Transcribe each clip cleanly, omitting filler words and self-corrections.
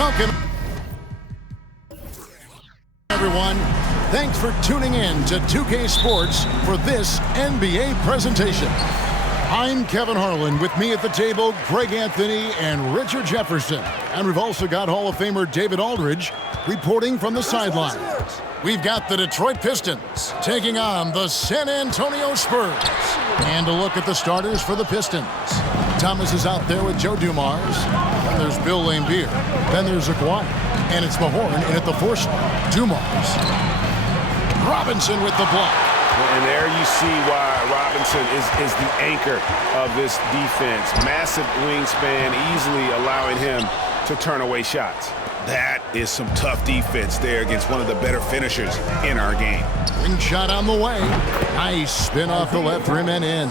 Welcome, everyone. Thanks for tuning in to 2K Sports for this NBA presentation. I'm Kevin Harlan. With me at the table, Greg Anthony and Richard Jefferson. And we've also got Hall of Famer David Aldridge reporting from the sidelines. We've got the Detroit Pistons taking on the San Antonio Spurs. And a look at the starters for the Pistons. Thomas is out there with Joe Dumars. Then there's Bill Laimbeer. Then there's Aguirre. And it's Mahorn in at the 4 slot. Dumars. Robinson with the block. And there you see why Robinson is the anchor of this defense. Massive wingspan, easily allowing him to turn away shots. That is some tough defense there against one of the better finishers in our game. Ring shot on the way. Nice spin off the left rim and in.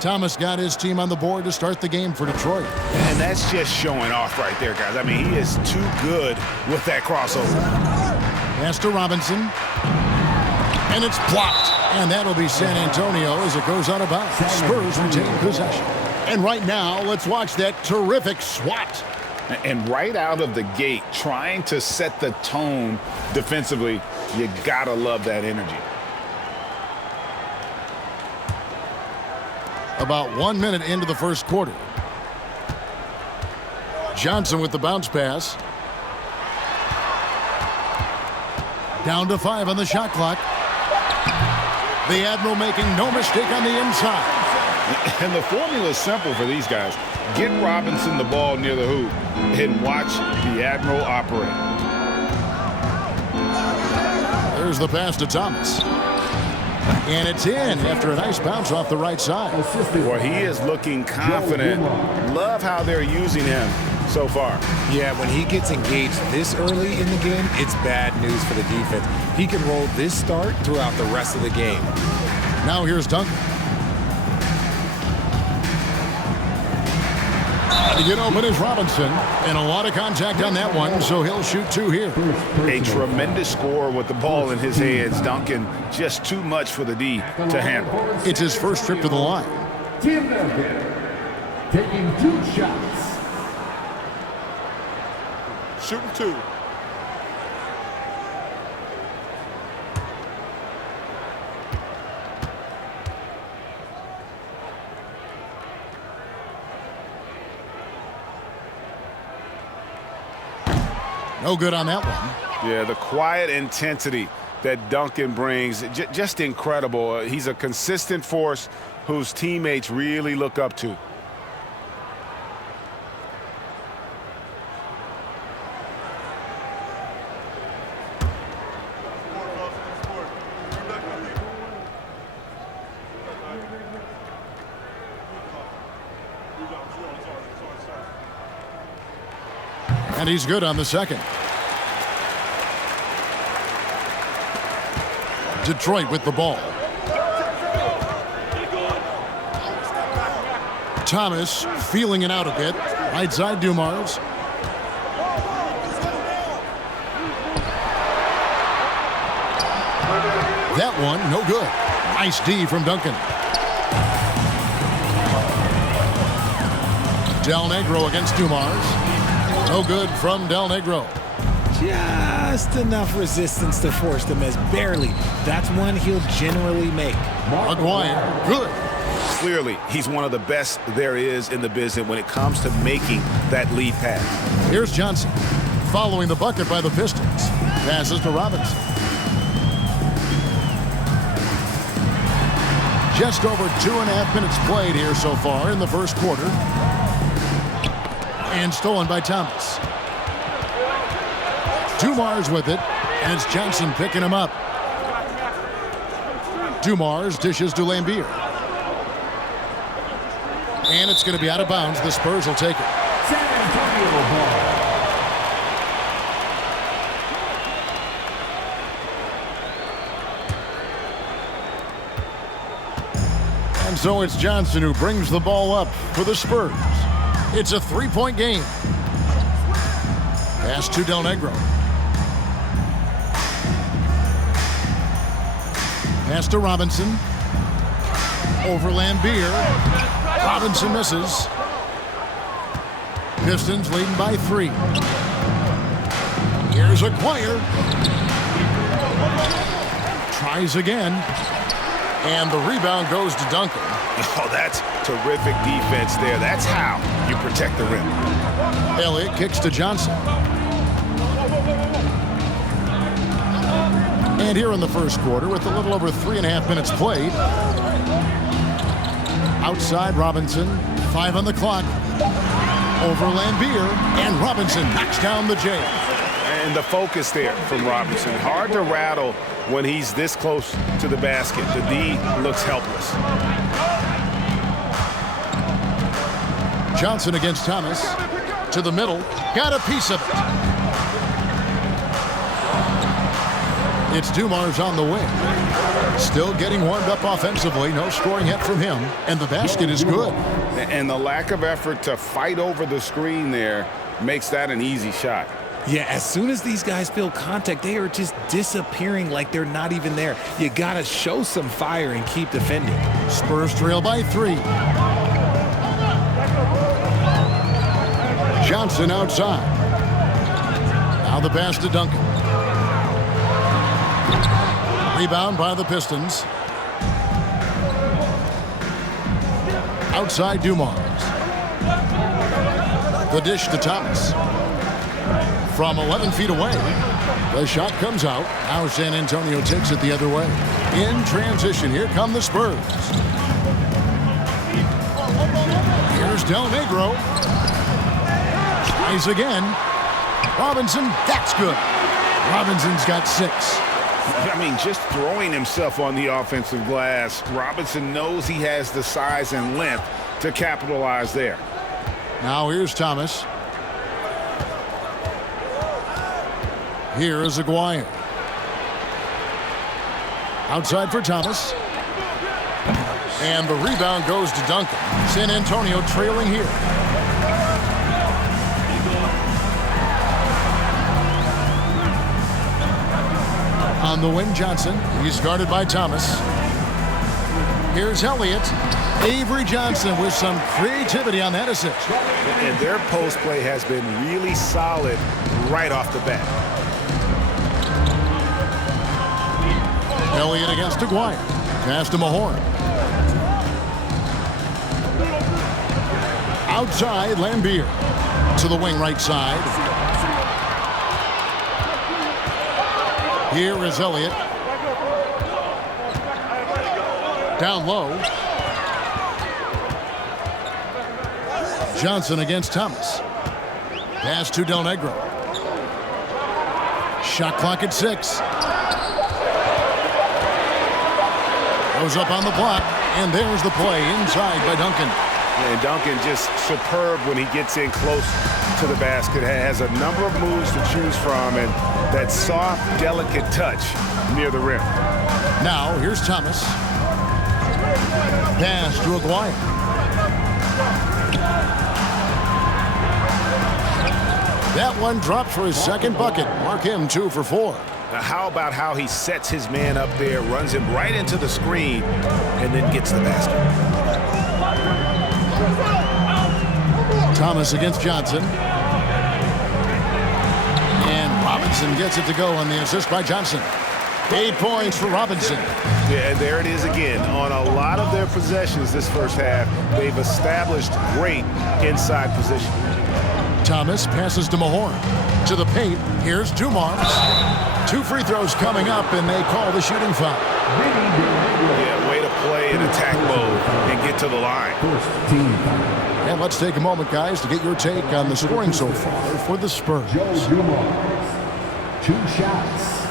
Thomas got his team on the board to start the game for Detroit. And that's just showing off right there, guys. I mean, he is too good with that crossover. Pass to Robinson. And it's blocked. And that'll be San Antonio as it goes out of bounds. Spurs retain possession. And right now, let's watch that terrific swat. And right out of the gate, trying to set the tone defensively, you gotta love that energy. About 1 minute into the first quarter. Johnson with the bounce pass. Down to 5 on the shot clock. The Admiral making no mistake on the inside. And the formula is simple for these guys. Get Robinson the ball near the hoop and watch the Admiral operate. There's the pass to Thomas. And it's in after a nice bounce off the right side. Well, he is looking confident. Love how they're using him so far. Yeah, when he gets engaged this early in the game, it's bad news for the defense. He can roll this start throughout the rest of the game. Now here's Duncan. To get open is Robinson, and a lot of contact on that one, so he'll shoot 2 here. A tremendous score with the ball in his hands. Duncan, just too much for the D to handle. It's his first trip to the line. Tim Duncan taking 2 shots. Shooting 2. No good on that one. Yeah, the quiet intensity that Duncan brings, just incredible. He's a consistent force whose teammates really look up to. And he's good on the second. Detroit with the ball. Thomas feeling it out a bit. Right side Dumars. That one, no good. Nice D from Duncan. Del Negro against Dumars. No good from Del Negro. Just enough resistance to force the miss. Barely. That's one he'll generally make. Aguirre, good. Clearly, he's one of the best there is in the business when it comes to making that lead pass. Here's Johnson, following the bucket by the Pistons. Passes to Robinson. Just over 2.5 minutes played here so far in the first quarter. And stolen by Thomas. Dumars with it, and it's Johnson picking him up. Dumars dishes to Laimbeer. And it's going to be out of bounds. The Spurs will take it. San Antonio ball. And so it's Johnson who brings the ball up for the Spurs. It's a 3-point game. Pass to Del Negro. Pass to Robinson. Over Laimbeer. Robinson misses. Pistons leading by 3. Here's Aguirre. Tries again. And the rebound goes to Duncan. Oh, that's terrific defense there. That's how you protect the rim. Elliott kicks to Johnson. And here in the first quarter, with a little over 3.5 minutes played. Outside Robinson, 5 on the clock. Over Lambier, and Robinson knocks down the J. And the focus there from Robinson. Hard to rattle when he's this close to the basket. The D looks helpless. Johnson against Thomas. To the middle. Got a piece of it. It's Dumars on the wing. Still getting warmed up offensively. No scoring yet from him. And the basket is good. And the lack of effort to fight over the screen there makes that an easy shot. Yeah, as soon as these guys feel contact, they are just disappearing like they're not even there. You got to show some fire and keep defending. Spurs trail by 3. Johnson outside. Now the pass to Duncan. Rebound by the Pistons. Outside Dumars. The dish to Thomas. From 11 feet away. The shot comes out. Now San Antonio takes it the other way. In transition, here come the Spurs. Here's Del Negro. Tries again. Robinson, that's good. Robinson's got 6. I mean, just throwing himself on the offensive glass, Robinson knows he has the size and length to capitalize there. Now here's Thomas. Here is Aguirre. Outside for Thomas. And the rebound goes to Duncan. San Antonio trailing here. On the wing, Johnson. He's guarded by Thomas. Here's Elliott. Avery Johnson with some creativity on that assist. And their post play has been really solid right off the bat. Elliott against Aguirre. Pass to Mahorn. Outside, Lambier. To the wing right side. Here is Elliott. Down low. Johnson against Thomas. Pass to Del Negro. Shot clock at 6. Goes up on the block, and there's the play inside by Duncan. And Duncan just superb when he gets in close to the basket. Has a number of moves to choose from, and that soft, delicate touch near the rim. Now, here's Thomas. Pass to Aguirre. That one dropped for his second bucket. Mark him 2 for 4. Now, how about how he sets his man up there, runs him right into the screen, and then gets the basket. Thomas against Johnson. And Robinson gets it to go on the assist by Johnson. 8 points for Robinson. Yeah, and there it is again. On a lot of their possessions this first half, they've established great inside position. Thomas passes to Mahorn. To the paint. Here's Dumars. 2 free throws coming up, and they call the shooting foul. Yeah, way to play in attack mode and get to the line. And let's take a moment, guys, to get your take on the scoring so far for the Spurs. Joe Dumars, 2 shots.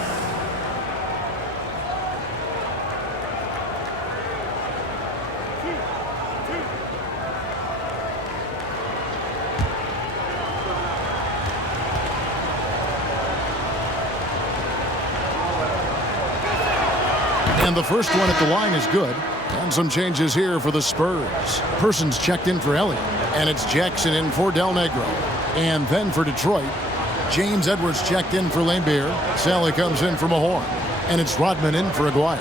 And the first one at the line is good. And some changes here for the Spurs. Persons checked in for Elliott. And it's Jackson in for Del Negro. And then for Detroit, James Edwards checked in for Lambier. Sally comes in for Mahorn. And it's Rodman in for Aguirre.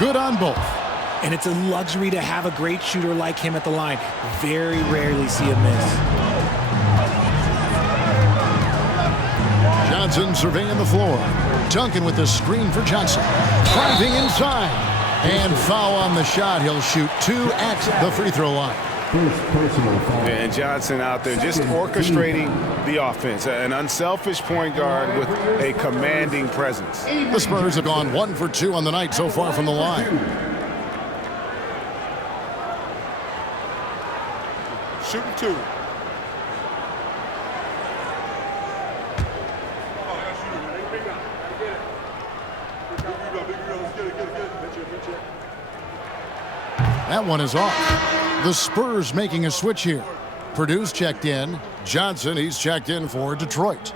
Good on both. And it's a luxury to have a great shooter like him at the line. Very rarely see him miss. Johnson surveying the floor. Duncan with the screen for Johnson. Driving inside. And foul on the shot. He'll shoot 2 at the free throw line. First personal foul. And Johnson out there just orchestrating the offense. An unselfish point guard with a commanding presence. The Spurs have gone 1 for 2 on the night so far from the line. Shooting 2. That one is off. The Spurs making a switch here. Purdue's checked in. Johnson, he's checked in for Detroit.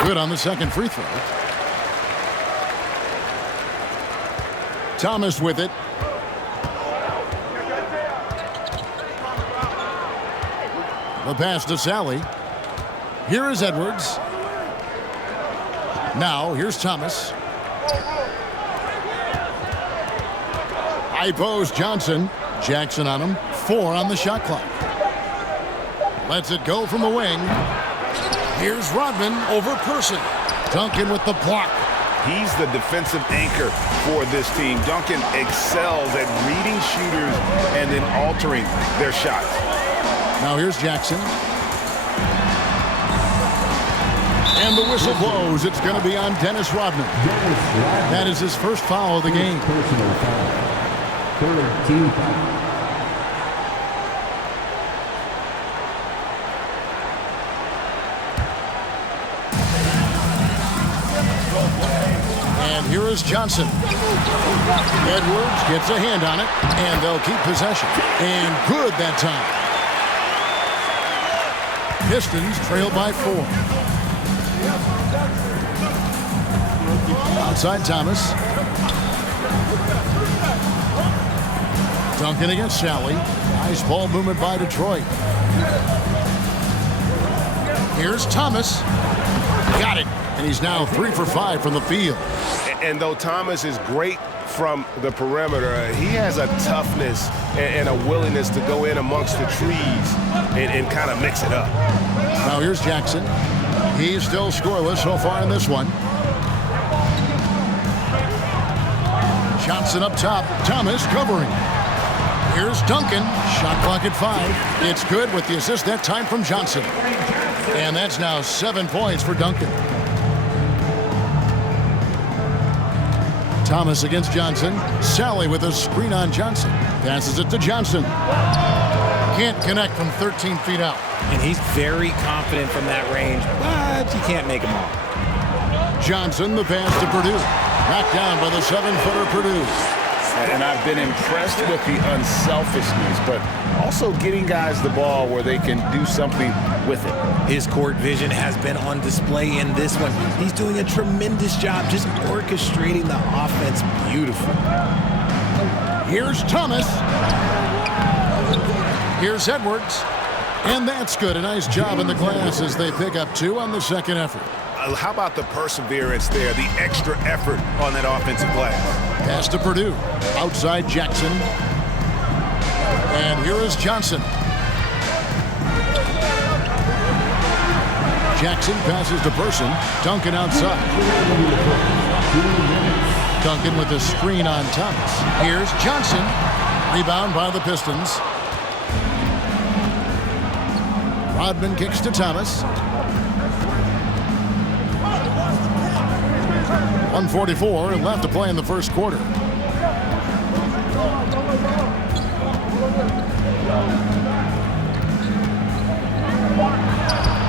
Good on the second free throw. Thomas with it. The pass to Sally. Here is Edwards. Now, here's Thomas. High post Johnson. Jackson on him. 4 on the shot clock. Lets it go from the wing. Here's Rodman over Person. Duncan with the block. He's the defensive anchor for this team. Duncan excels at reading shooters and then altering their shots. Now here's Jackson. And the whistle blows. It's going to be on Dennis Rodman. That is his first foul of the game. Personal foul. Third team foul. And here is Johnson. Edwards gets a hand on it, and they'll keep possession. And good that time. Pistons trail by 4. Outside Thomas. Duncan against Sally. Nice ball movement by Detroit. Here's Thomas. Got it. And he's now 3 for 5 from the field. And though Thomas is great from the perimeter, he has a toughness and a willingness to go in amongst the trees and kind of mix it up. Now here's Jackson. He's still scoreless so far in this one. Johnson up top. Thomas covering. Here's Duncan. Shot clock at 5. It's good with the assist that time from Johnson. And that's now 7 points for Duncan. Thomas against Johnson. Sally with a screen on Johnson. Passes it to Johnson. Can't connect from 13 feet out. And he's very confident from that range, but you can't make him all. Johnson, the pass to Purdue. Knocked down by the 7-footer Purdue. And I've been impressed with the unselfishness, but also getting guys the ball where they can do something with it. His court vision has been on display in this one. He's doing a tremendous job just orchestrating the offense beautifully. Here's Thomas. Here's Edwards. And that's good. A nice job in the glass as they pick up 2 on the second effort. How about the perseverance there, the extra effort on that offensive glass? Pass to Purdue. Outside Jackson. And here is Johnson. Jackson passes to Person. Duncan outside. Duncan with a screen on Thomas. Here's Johnson. Rebound by the Pistons. Rodman kicks to Thomas. 1:44 left to play in the first quarter.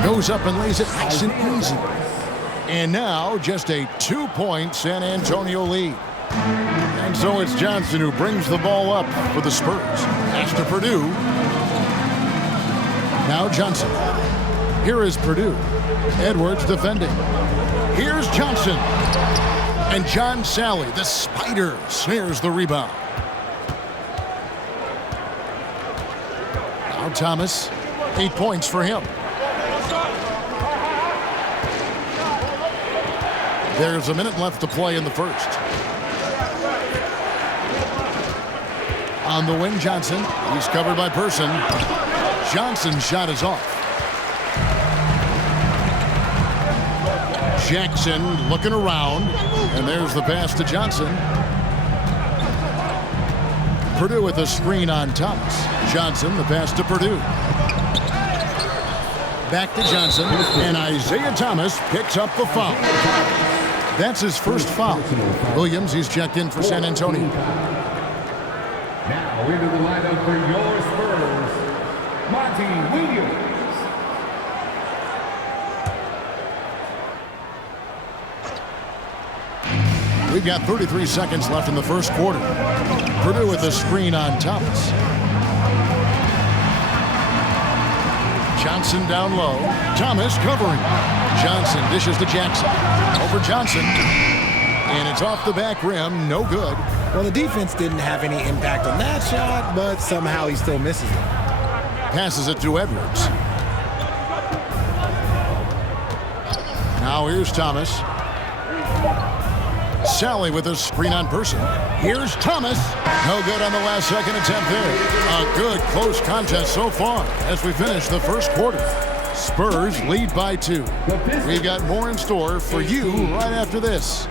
Goes up and lays it nice and easy. And now just a 2-point San Antonio lead. And so it's Johnson who brings the ball up for the Spurs. Pass to Purdue. Now Johnson. Here is Purdue. Edwards defending. Here's Johnson. And John Sally, the spider, snares the rebound. Now Thomas, 8 points for him. There's a minute left to play in the first. On the wing, Johnson. He's covered by Person. Johnson's shot is off. Jackson looking around, and there's the pass to Johnson. Purdue with a screen on Thomas. Johnson, the pass to Purdue. Back to Johnson, and Isaiah Thomas picks up the foul. That's his first foul. Williams, he's checked in for San Antonio. Now into the lineup for your Spurs, Monty Williams. We've got 33 seconds left in the first quarter. Purdue with a screen on Thomas. Johnson down low. Thomas covering. Johnson dishes to Jackson. Over Johnson. And it's off the back rim. No good. Well, the defense didn't have any impact on that shot, but somehow he still misses it. Passes it to Edwards. Now here's Thomas. Sally with a screen on Person. Here's Thomas. No good on the last second attempt there. A good close contest so far as we finish the first quarter. Spurs lead by 2. We've got more in store for you right after this.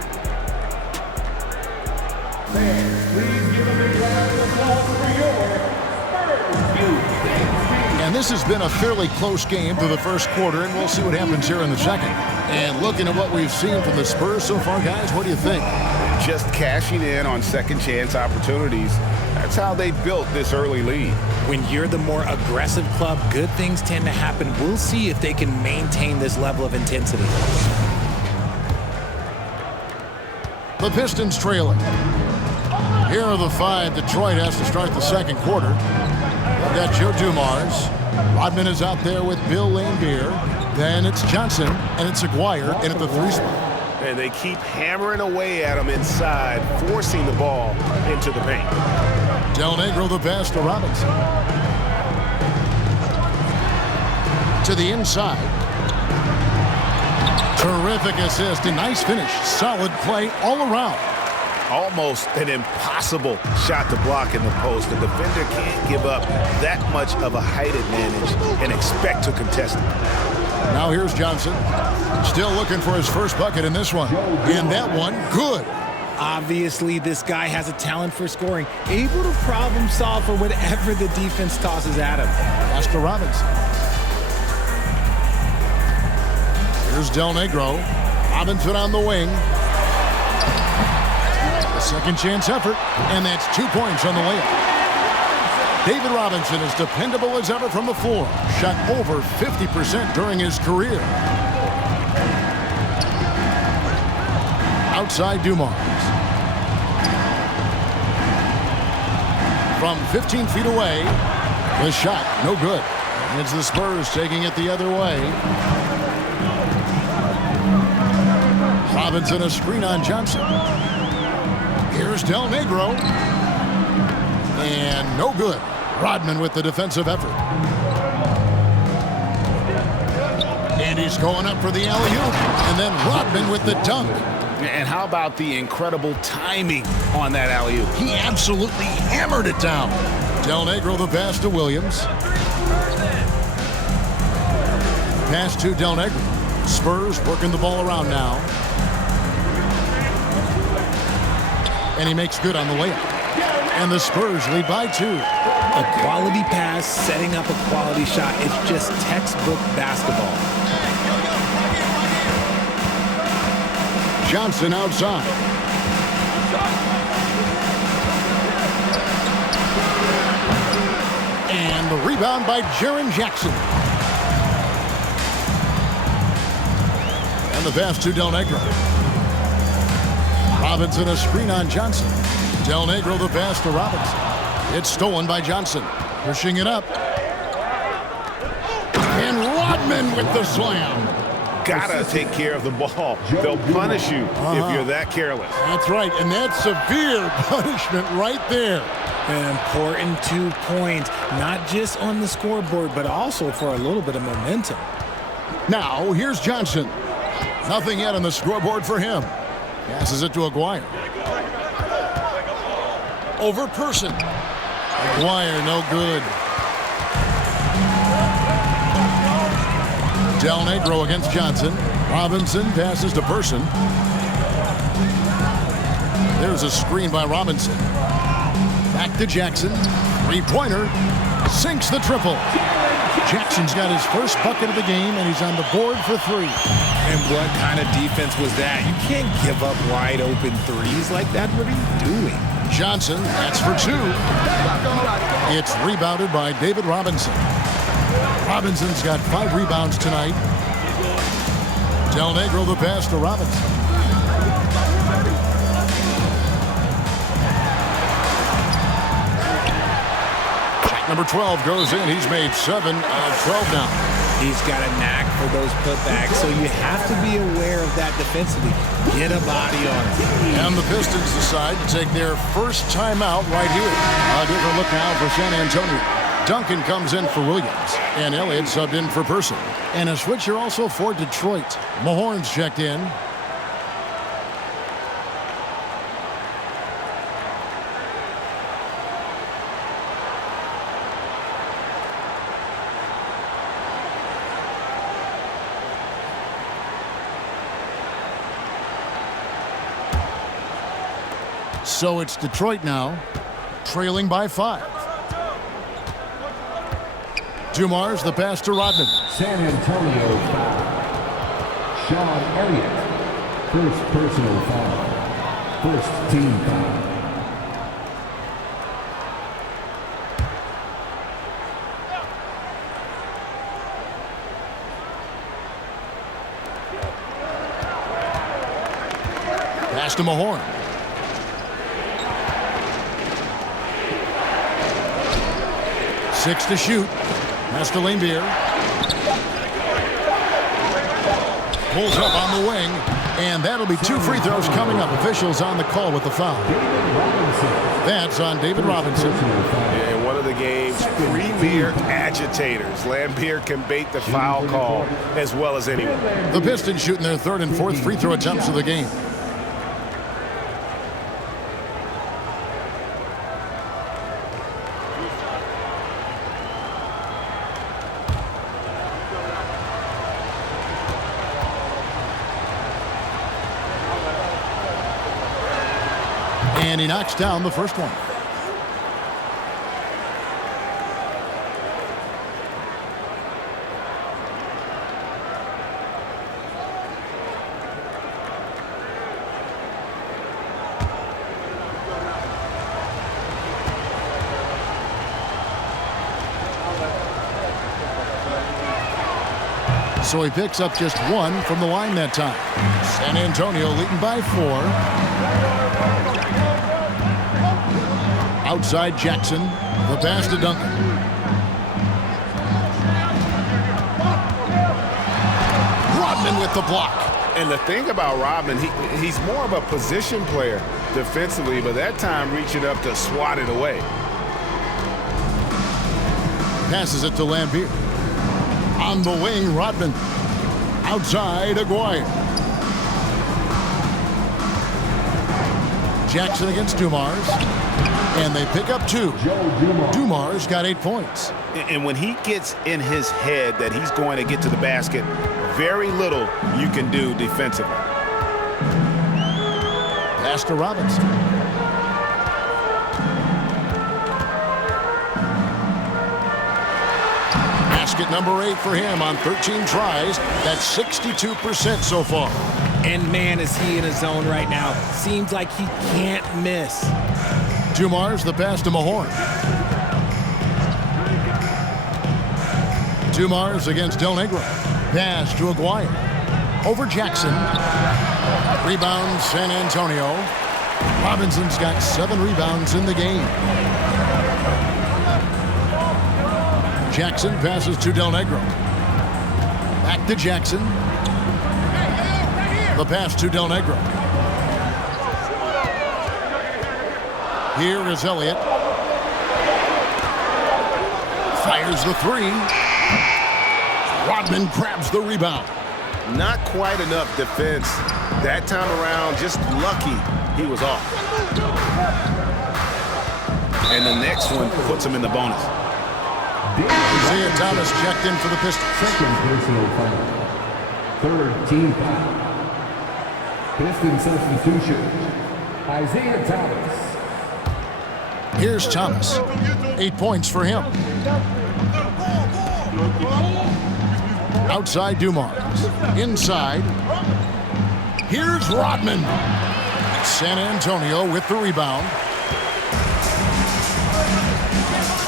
Please give a big round of applause for your Spurs. And this has been a fairly close game through the first quarter, and we'll see what happens here in the second. And looking at what we've seen from the Spurs so far, guys, what do you think? Just cashing in on second chance opportunities. That's how they built this early lead. When you're the more aggressive club, good things tend to happen. We'll see if they can maintain this level of intensity. The Pistons trailing. Here are the 5 Detroit has to start the second quarter. We've got Joe Dumars. Rodman is out there with Bill Laimbeer. Then it's Johnson, and it's Aguirre in at the 3 spot. And they keep hammering away at him inside, forcing the ball into the paint. Del Negro the pass to Robinson. To the inside. Terrific assist and nice finish. Solid play all around. Almost an impossible shot to block in the post. The defender can't give up that much of a height advantage and expect to contest it. Now here's Johnson. Still looking for his first bucket in this one. And that one, good. Obviously, this guy has a talent for scoring, able to problem solve for whatever the defense tosses at him. Pass to Robinson. Here's Del Negro. Robinson on the wing. A second chance effort, and that's 2 points on the layup. David Robinson is dependable as ever from the floor. Shot over 50% during his career. Outside Dumars. From 15 feet away, the shot no good. And it's the Spurs taking it the other way. Robinson a screen on Johnson. Here's Del Negro. And no good. Rodman with the defensive effort. And he's going up for the alley-oop. And then Rodman with the dunk. And how about the incredible timing on that alley-oop? He absolutely hammered it down. Del Negro the pass to Williams. Pass to Del Negro. Spurs working the ball around now. And he makes good on the layup. And the Spurs lead by 2. A quality pass, setting up a quality shot. It's just textbook basketball. Johnson outside. And the rebound by Jaren Jackson. And the pass to Del Negro. Robinson a screen on Johnson. Del Negro the pass to Robinson. It's stolen by Johnson. Pushing it up. And Rodman with the slam. gotta take care of the ball. They'll punish you if you're that careless. That's right, and that's severe punishment right there. An important 2 points, not just on the scoreboard, but also for a little bit of momentum. Now, here's Johnson. Nothing yet on the scoreboard for him. Passes it to Aguirre. Over Person. Aguirre, no good. Del Negro against Johnson. Robinson passes to Person. There's a screen by Robinson. Back to Jackson. Three-pointer. Sinks the triple. Jackson's got his first bucket of the game, and he's on the board for 3. And what kind of defense was that? You can't give up wide open threes like that. What are you doing? Johnson, that's for 2. It's rebounded by David Robinson. Robinson's got 5 rebounds tonight. Del Negro the pass to Robinson. Shot number 12 goes in. He's made 7 of 12 now. He's got a knack for those putbacks, so you have to be aware of that defensively. Get a body on it. And the Pistons decide to take their first timeout right here. A different look now for San Antonio. Duncan comes in for Williams, and Elliott subbed in for Person. And a switcher also for Detroit. Mahorn's checked in. So it's Detroit now, trailing by 5. Dumars, the pass to Rodman. San Antonio foul. Sean Elliott. First personal foul. First team foul. Pass to Mahorn. Six to shoot. Pass to Laimbeer. Pulls up on the wing, and that'll be 2 free throws coming up. Officials on the call with the foul. That's on David Robinson. And one of the game's premier agitators. Laimbeer can bait the foul call as well as anyone. The Pistons shooting their 3rd and 4th free throw attempts of the game. And he knocks down the first one. So he picks up just 1 from the line that time. San Antonio leading by 4. Outside Jackson, the pass to Duncan. Rodman with the block. And the thing about Rodman, he's more of a position player defensively, but that time reaching up to swat it away. Passes it to Laimbeer. On the wing, Rodman. Outside, Aguirre. Jackson against Dumars. And they pick up 2. Dumars got 8 points. And when he gets in his head that he's going to get to the basket, very little you can do defensively. Pass to Robinson. Basket number 8 for him on 13 tries. That's 62% so far. And man, is he in a zone right now. Seems like he can't miss. Dumars, the pass to Mahorn. Dumars against Del Negro. Pass to Aguirre. Over Jackson. Rebound, San Antonio. Robinson's got 7 rebounds in the game. Jackson passes to Del Negro. Back to Jackson. The pass to Del Negro. Here is Elliott. Fires the three. Rodman grabs the rebound. Not quite enough defense. That time around, just lucky he was off. And the next one puts him in the bonus. Isaiah Thomas checked in for the Pistons. Second personal foul. Third team foul. Piston substitution. Isaiah Thomas. Here's Thomas. 8 points for him. Outside Dumars. Inside. Here's Rodman. San Antonio with the rebound.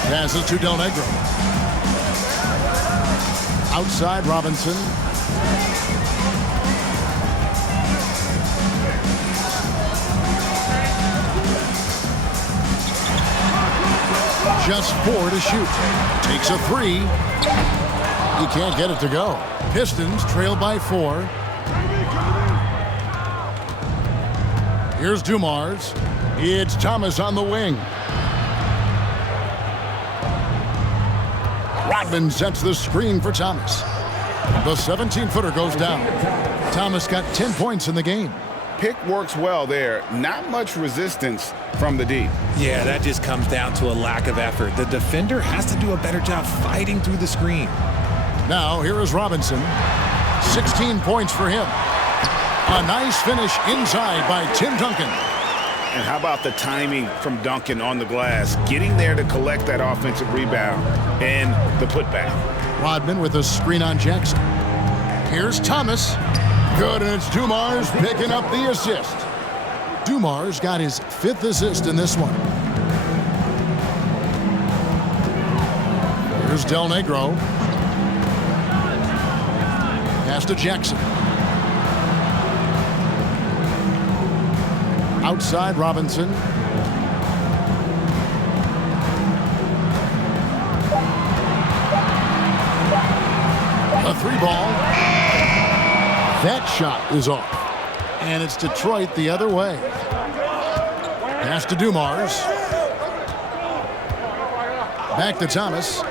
Passes to Del Negro. Outside Robinson. Just 4 to shoot. Takes a 3. He can't get it to go. Pistons trail by 4. Here's Dumars. It's Thomas on the wing. Rodman sets the screen for Thomas. The 17-footer goes down. Thomas got 10 points in the game. Pick works well there. Not much resistance from the D. Yeah, that just comes down to a lack of effort. The defender has to do a better job fighting through the screen. Now, here is Robinson. 16 points for him. A nice finish inside by Tim Duncan. And how about the timing from Duncan on the glass, getting there to collect that offensive rebound and the putback. Rodman with a screen on Jackson. Here's Thomas. Good, and it's Dumars picking up the assist. Dumars got his 5th assist in this one. Here's Del Negro. Pass to Jackson. Outside Robinson. A 3-ball. That shot is off. And it's Detroit the other way. Pass to Dumars. Back to Thomas.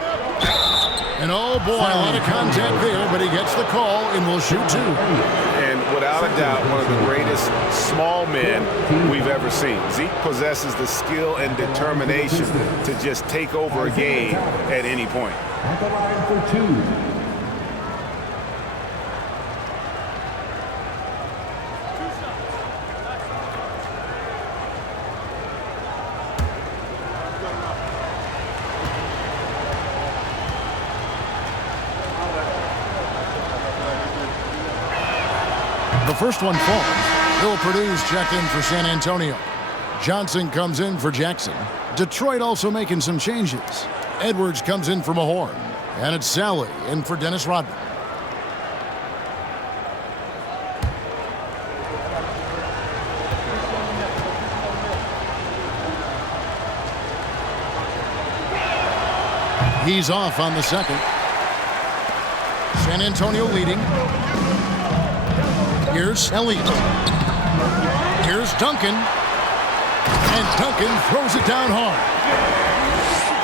And oh boy, a lot of contact there, but he gets the call and will shoot 2. And without a doubt, one of the greatest small men we've ever seen. Zeke possesses the skill and determination to just take over a game at any point. At the line for 2. The first one falls. Bill Purdue's checked in for San Antonio. Johnson comes in for Jackson. Detroit also making some changes. Edwards comes in for Mahorn. And it's Sally in for Dennis Rodman. He's off on the second. San Antonio leading. Here's Elliott. Here's Duncan. And Duncan throws it down hard.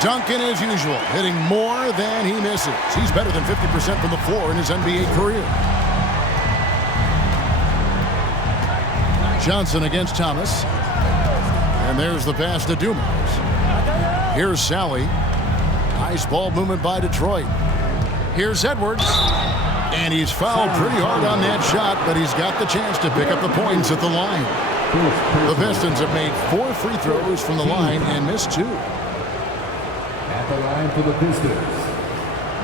Duncan, as usual, hitting more than he misses. He's better than 50% from the floor in his NBA career. Johnson against Thomas. And there's the pass to Dumars. Here's Sally. Nice ball movement by Detroit. Here's Edwards. And he's fouled pretty hard on that shot, but he's got the chance to pick up the points at the line. The Pistons have made 4 free throws from the line and missed 2. At the line for the Pistons,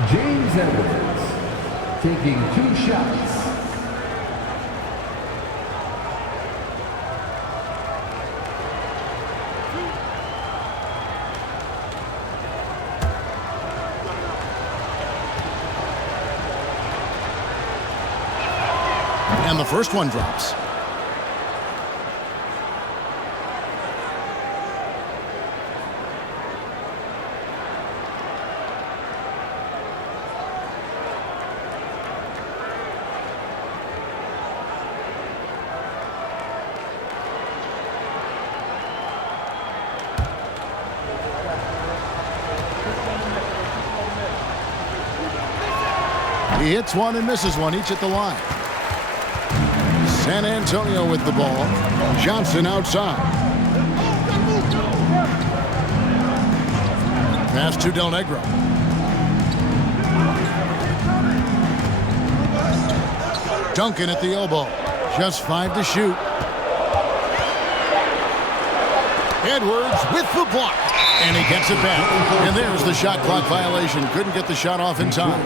James Edwards taking 2 shots. And the first one drops. He hits one and misses one, each at the line. San Antonio with the ball. Johnson outside. Pass to Del Negro. Duncan at the elbow. Just 5 to shoot. Edwards with the block. And he gets it back. And there's the shot clock violation. Couldn't get the shot off in time.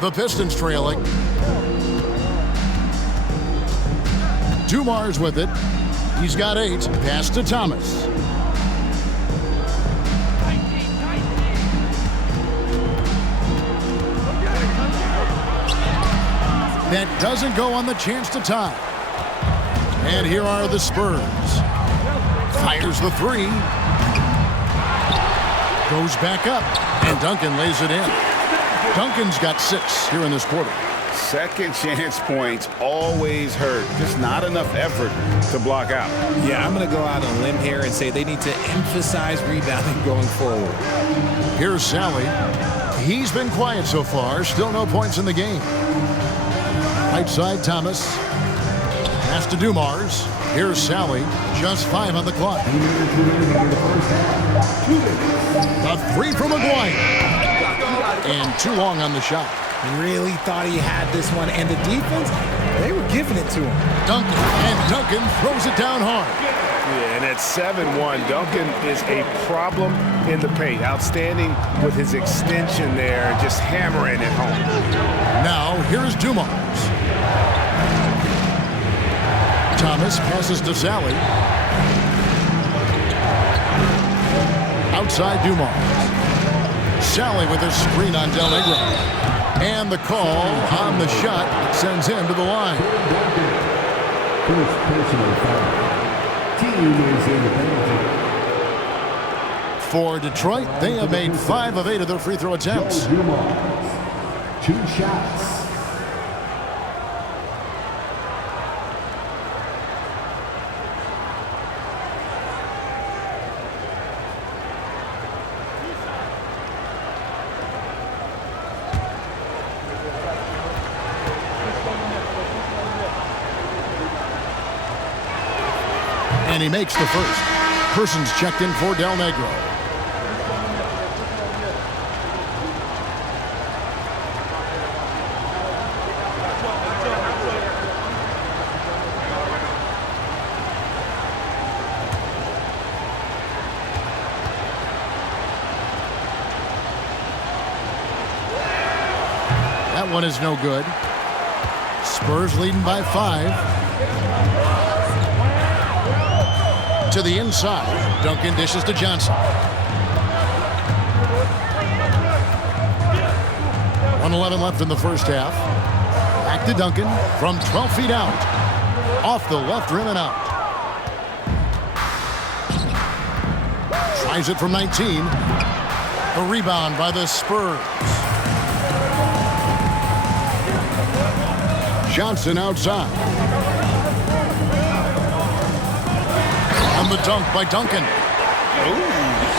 The Pistons trailing. Dumars with it. He's got 8. Pass to Thomas. That doesn't go on the chance to tie. And here are the Spurs. Fires the 3. Goes back up. And Duncan lays it in. Duncan's got 6 here in this quarter. Second chance points always hurt. Just not enough effort to block out. Yeah, I'm going to go out on a limb here and say they need to emphasize rebounding going forward. Here's Sally. He's been quiet so far. Still no points in the game. Right side, Thomas. Pass to Dumars. Here's Sally. Just 5 on the clock. A 3 from McGuire. And too long on the shot. Really thought he had this one. And the defense, they were giving it to him. Duncan. And Duncan throws it down hard. Yeah, and at 7-1, Duncan is a problem in the paint. Outstanding with his extension there, just hammering it home. Now, here's Dumars. Thomas passes to Sally. Outside Dumars. Sally with a screen on Del Negro. And the call on the shot sends him to the line. First personal foul. Team is in the penalty. For Detroit, they have made 5 of 8 of their free throw attempts. 2 shots. And he makes the first. Persons checked in for Del Negro. That one is no good. Spurs leading by 5. To the inside. Duncan dishes to Johnson. 1:11 left in the first half. Back to Duncan from 12 feet out. Off the left rim and out. Tries it from 19. A rebound by the Spurs. Johnson outside. And the dunk by Duncan. Ooh,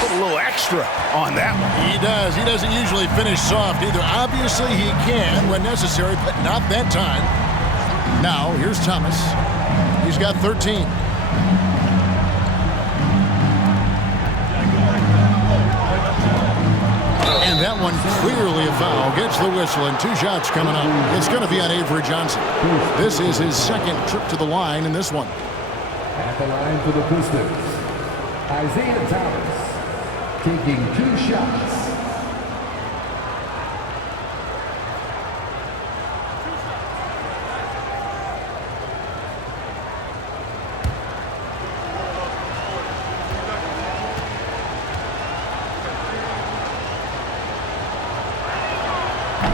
put a little extra on that one. He does. He doesn't usually finish soft either. Obviously, he can when necessary, but not that time. Now, here's Thomas. He's got 13. And that one clearly a foul. Gets the whistle and 2 shots coming up. It's going to be on Avery Johnson. This is his second trip to the line in this one. At the line for the Pistons, Isaiah Thomas taking 2 shots.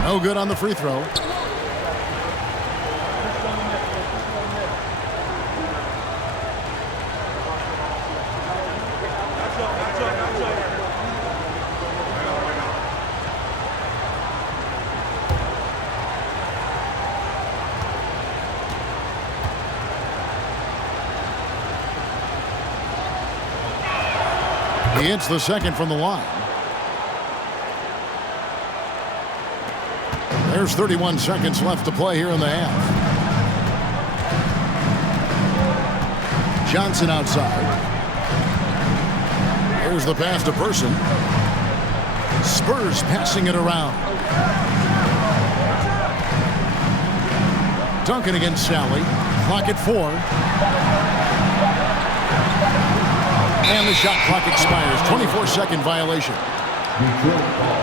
No good on the free throw. He hits the second from the line. There's 31 seconds left to play here in the half. Johnson outside. Here's the pass to Person. Spurs passing it around. Duncan against Sally. Clock at 4. And the shot clock expires. 24-second violation. Detroit ball.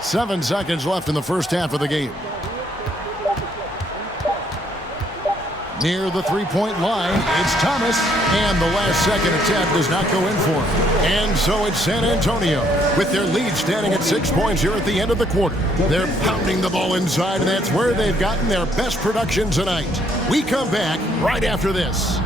7 seconds left in the first half of the game. Near the three-point line, it's Thomas, and the last-second attempt does not go in for him. And so it's San Antonio, with their lead standing at 6 points here at the end of the quarter. They're pounding the ball inside, and that's where they've gotten their best production tonight. We come back right after this.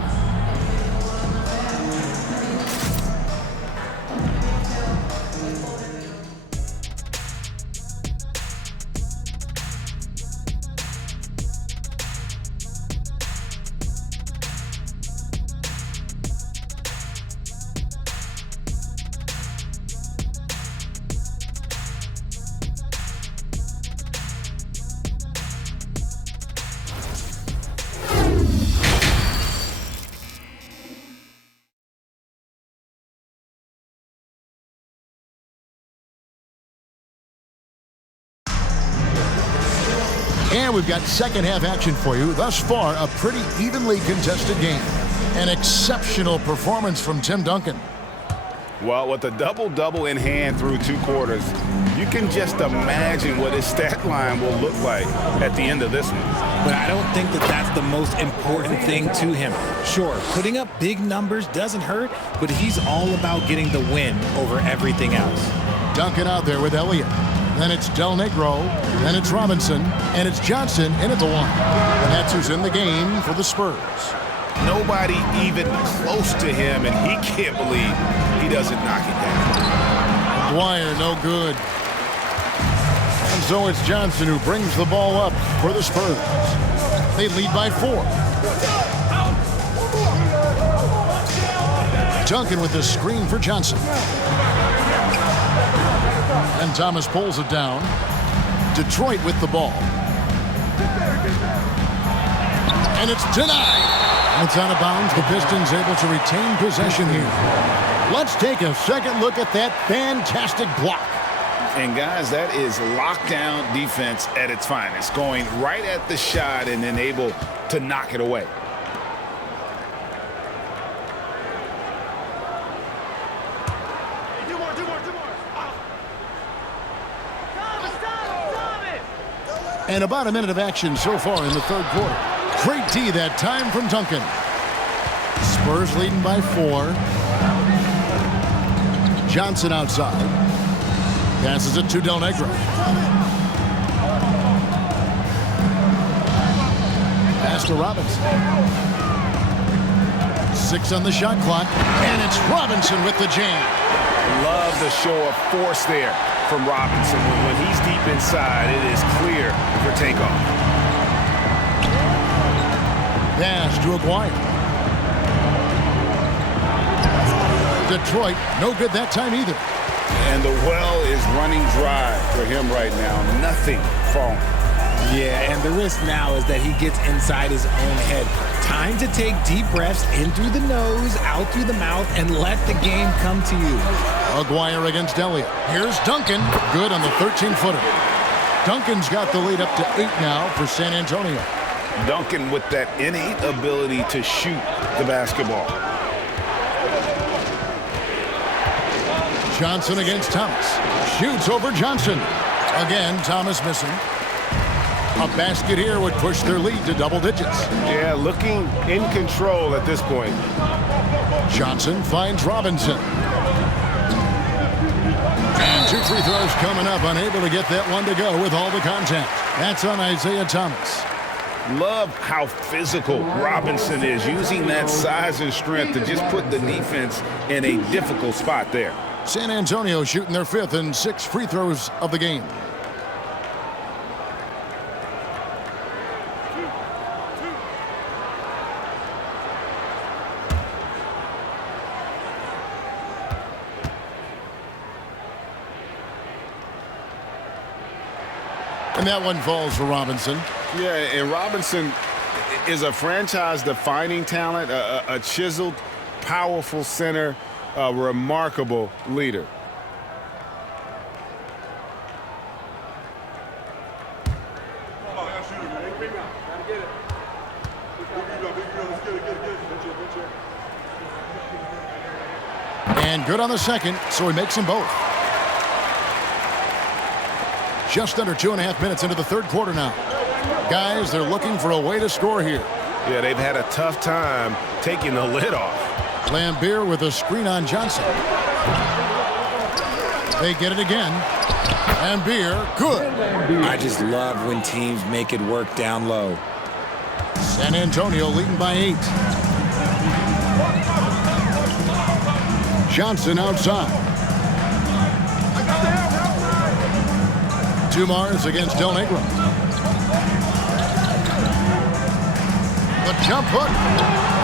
And we've got second half action for you. Thus far, a pretty evenly contested game. An exceptional performance from Tim Duncan. Well, with a double-double in hand through 2 quarters, you can just imagine what his stat line will look like at the end of this one. But I don't think that that's the most important thing to him. Sure, putting up big numbers doesn't hurt, but he's all about getting the win over everything else. Duncan out there with Elliott. Then it's Del Negro, then it's Robinson, and it's Johnson in at the 1. And that's who's in the game for the Spurs. Nobody even close to him, and he can't believe he doesn't knock it down. Dwyer, no good. And so it's Johnson who brings the ball up for the Spurs. They lead by 4. Duncan with the screen for Johnson. And Thomas pulls it down. Detroit with the ball. And it's denied. It's out of bounds. The Pistons able to retain possession here. Let's take a second look at that fantastic block. And guys, that is lockdown defense at its finest. Going right at the shot and then able to knock it away. And about a minute of action so far in the third quarter. Great D that time from Duncan. Spurs leading by 4. Johnson outside. Passes it to Del Negro. Pass to Robinson. 6 on the shot clock. And it's Robinson with the jam. Love the show of force there from Robinson. When he's deep inside, it is clear for takeoff. Pass to Aguirre. Detroit, no good that time either. And the well is running dry for him right now. Nothing falling. Yeah, and the risk now is that he gets inside his own head. Time to take deep breaths in through the nose, out through the mouth, and let the game come to you. Aguirre against Elliott. Here's Duncan. Good on the 13-footer. Duncan's got the lead up to 8 now for San Antonio. Duncan with that innate ability to shoot the basketball. Johnson against Thomas. Shoots over Johnson. Again, Thomas missing. A basket here would push their lead to double digits. Yeah, looking in control at this point. Johnson finds Robinson. And 2 free throws coming up, unable to get that one to go with all the contact. That's on Isaiah Thomas. Love how physical Robinson is, using that size and strength to just put the defense in a difficult spot there. San Antonio shooting their 5th and 6th free throws of the game. And that one falls for Robinson. Yeah, and Robinson is a franchise-defining talent, a chiseled, powerful center, a remarkable leader. And good on the second, so he makes them both. Just under 2.5 minutes into the third quarter now. Guys, they're looking for a way to score here. Yeah, they've had a tough time taking the lid off. Lambeer with a screen on Johnson. They get it again. Lambeer, good. I just love when teams make it work down low. San Antonio leading by 8. Johnson outside. Dumars against Del Negro. The jump hook.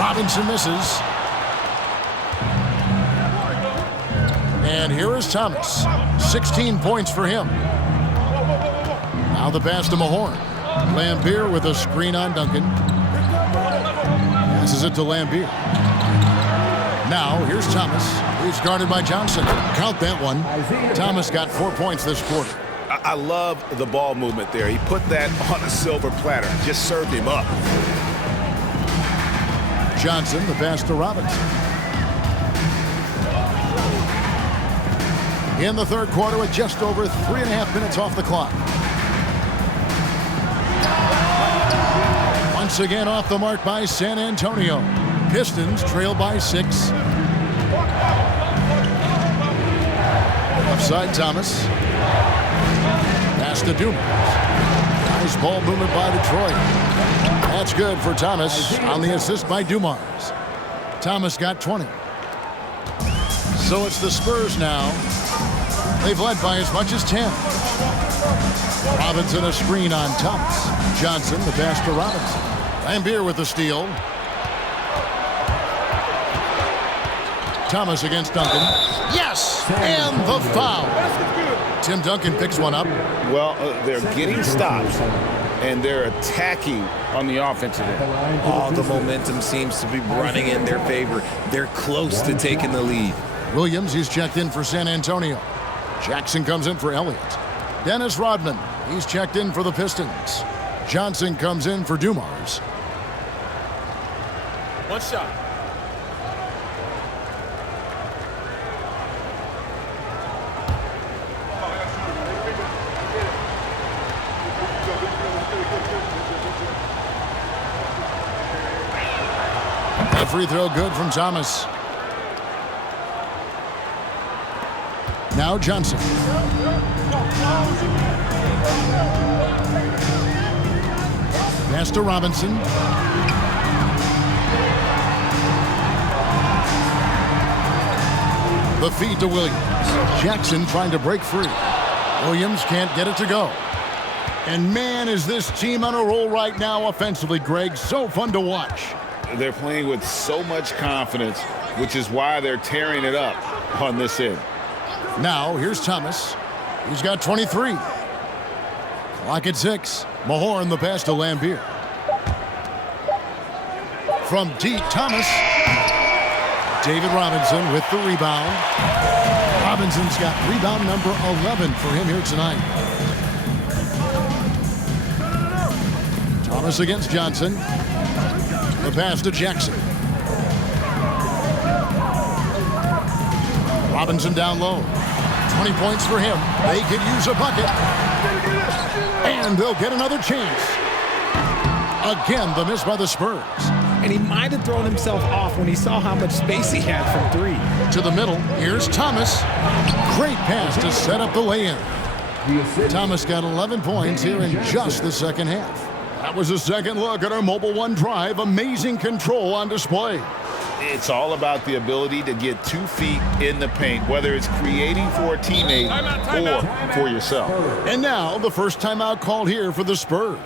Robinson misses. And here is Thomas. 16 points for him. Now the pass to Mahorn. Lambeer with a screen on Duncan. Passes it to Lambeer. Now here's Thomas. He's guarded by Johnson. Count that one. Thomas got 4 points this quarter. I love the ball movement there. He put that on a silver platter. Just served him up. Johnson, the pass to Robinson. In the third quarter with just over 3.5 minutes off the clock. Once again off the mark by San Antonio. Pistons trail by 6. Offside Thomas. Pass to Dumars. Nice ball movement by Detroit. That's good for Thomas on the assist by Dumars. Thomas got 20. So it's the Spurs now. They've led by as much as 10. Robinson a screen on Thomas. Johnson the pass to Robinson. Lambeer with the steal. Thomas against Duncan. Yes! And the foul. Tim Duncan picks one up. Well, they're getting stops, and they're attacking on the offensive end. All the momentum seems to be running in their favor. They're close to taking the lead. Williams, he's checked in for San Antonio. Jackson comes in for Elliott. Dennis Rodman, he's checked in for the Pistons. Johnson comes in for Dumars. One shot. That free throw good from Thomas. Now Johnson. Pass to Robinson. The feed to Williams. Jackson trying to break free. Williams can't get it to go. And man, is this team on a roll right now offensively, Greg. So fun to watch. They're playing with so much confidence, which is why they're tearing it up on this end. Now, here's Thomas. He's got 23. Clock at 6. Mahorn the pass to Lambeer. From deep, Thomas. David Robinson with the rebound. Robinson's got rebound number 11 for him here tonight. Thomas against Johnson. The pass to Jackson. Robinson down low. 20 points for him. They could use a bucket. And they'll get another chance. Again, the miss by the Spurs. And he might have thrown himself off when he saw how much space he had from 3. To the middle. Here's Thomas. Great pass to set up the lay-in. Thomas got 11 points here in just the second half. That was a second look at our Mobile One drive. Amazing control on display. It's all about the ability to get 2 feet in the paint, whether it's creating for a teammate or for yourself. And now the first timeout called here for the Spurs.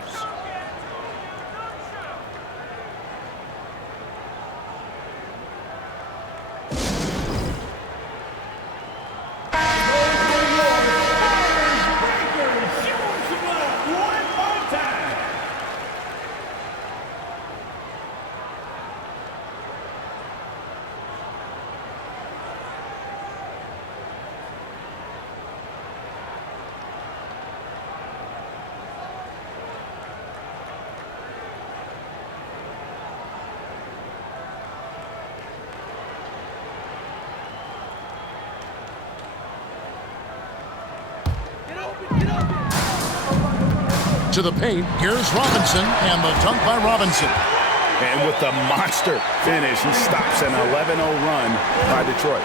To the paint, here's Robinson, and the dunk by Robinson. And with the monster finish, he stops an 11-0 run by Detroit.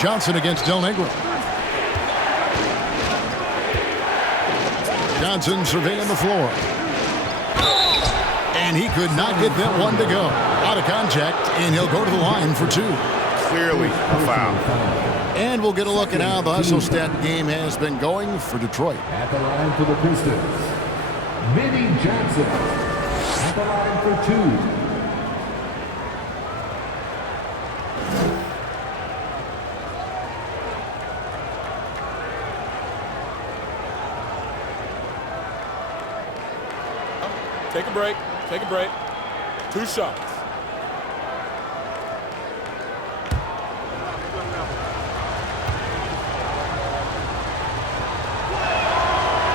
Johnson against Del Negro. Johnson surveying the floor. And he could not get that one to go. Out of contact, and he'll go to the line for two. Clearly a foul. And we'll get a look at how the hustle stat game has been going for Detroit. At the line for the Pistons, Vinny Johnson. At the line for two. Take a break. Take a break. 2 shots.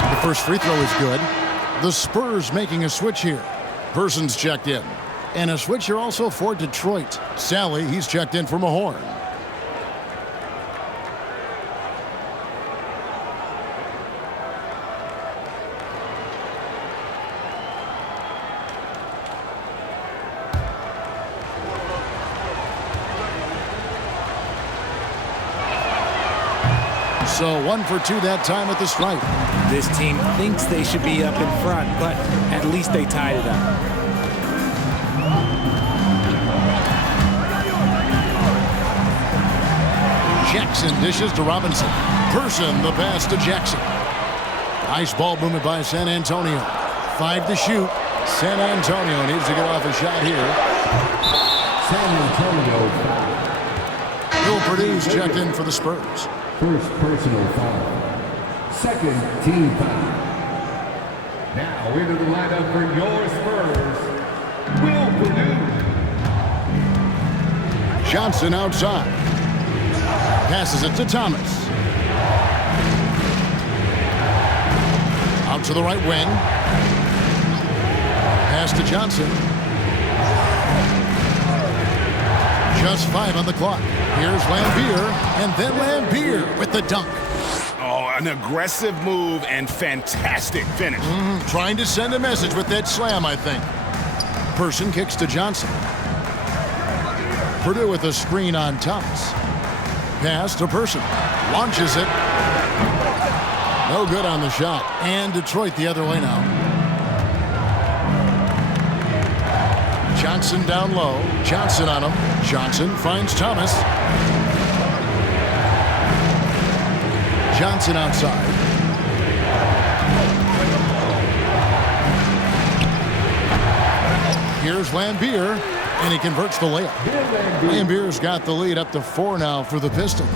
The first free throw is good. The Spurs making a switch here. Person's checked in. And a switch here also for Detroit. Sally, he's checked in for Mahorn. So 1 for 2 that time at the stripe. This team thinks they should be up in front, but at least they tied it up. Jackson dishes to Robinson. Person the pass to Jackson. Nice ball movement by San Antonio. 5 to shoot. San Antonio needs to get off a shot here. San Antonio foul. Bill Purdue's checked in for the Spurs. First personal foul. Second team foul. Now into the lineup for your Spurs, Will Purdue. Johnson outside. Passes it to Thomas. Out to the right wing. Pass to Johnson. Just 5 on the clock. Here's Lambier, and then Lambier with the dunk. Oh, an aggressive move and fantastic finish. Trying to send a message with that slam, I think. Person kicks to Johnson. Purdue with a screen on Thomas. Pass to Person. Launches it. No good on the shot. And Detroit the other way now. Johnson down low. Johnson on him. Johnson finds Thomas. Johnson outside. Here's Lambier, and he converts the layup. Lambier's got the lead up to 4 now for the Pistons.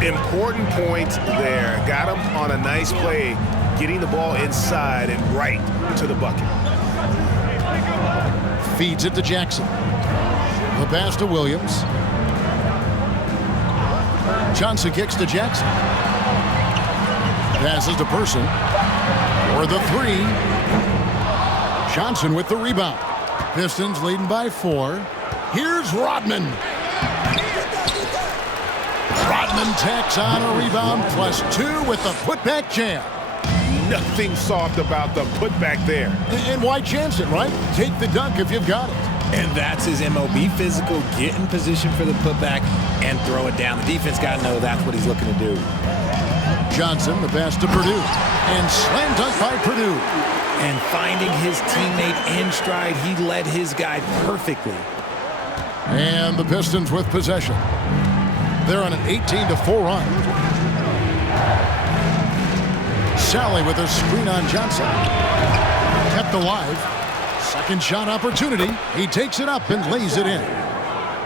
Important point there. Got him on a nice play, getting the ball inside and right to the bucket. Feeds it to Jackson. The pass to Williams. Johnson kicks to Jackson. Passes to Person. For the 3. Johnson with the rebound. Pistons leading by 4. Here's Rodman. Rodman tacks on a rebound plus 2 with the putback jam. Nothing soft about the putback there. And why chance it, right? Take the dunk if you've got it. And that's his MO. Be physical, get in position for the putback, and throw it down. The defense got to know that's what he's looking to do. Johnson, the pass to Purdue. And slam dunk by Purdue. And finding his teammate in stride, he led his guy perfectly. And the Pistons with possession. They're on an 18-4 run. Sally with a screen on Johnson. Kept alive. Second shot opportunity. He takes it up and lays it in.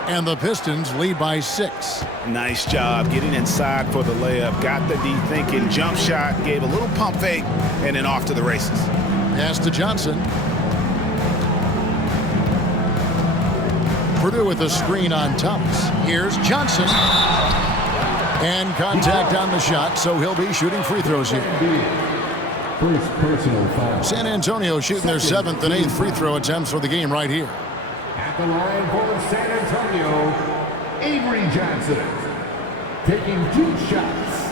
And the Pistons lead by 6. Nice job getting inside for the layup. Got the D thinking. Jump shot. Gave a little pump fake. And then off to the races. Pass to Johnson. Purdue with a screen on Thomas. Here's Johnson. And contact on the shot, so he'll be shooting free throws here. First personal foul. San Antonio shooting their 7th and 8th free throw attempts for the game right here. At the line for San Antonio, Avery Johnson. taking 2 shots.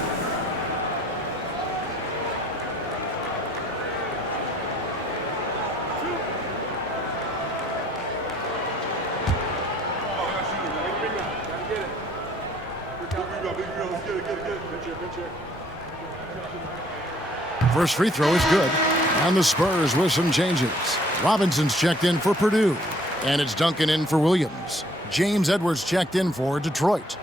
First free throw is good. And the Spurs with some changes. Robinson's checked in for Purdue. And it's Duncan in for Williams. James Edwards checked in for Detroit.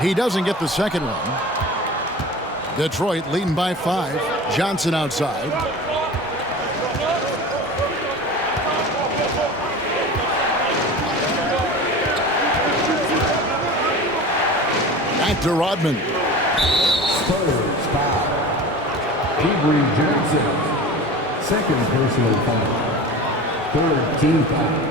He doesn't get the second one. Detroit leading by 5. Johnson outside. Back to Rodman. Spurs foul. Avery Johnson. Second personal foul. Third team foul.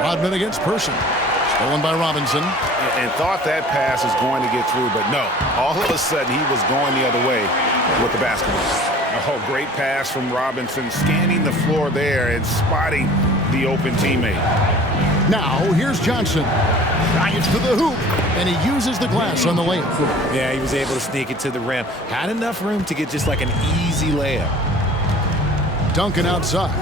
Rodman against Person. Stolen by Robinson. And thought that pass was going to get through, but no. All of a sudden, he was going the other way with the basketball. Oh, great pass from Robinson, scanning the floor there and spotting the open teammate. Now, here's Johnson. Drives to the hoop, and he uses the glass on the layup. Yeah, he was able to sneak it to the rim. Had enough room to get just like an easy layup. Duncan outside.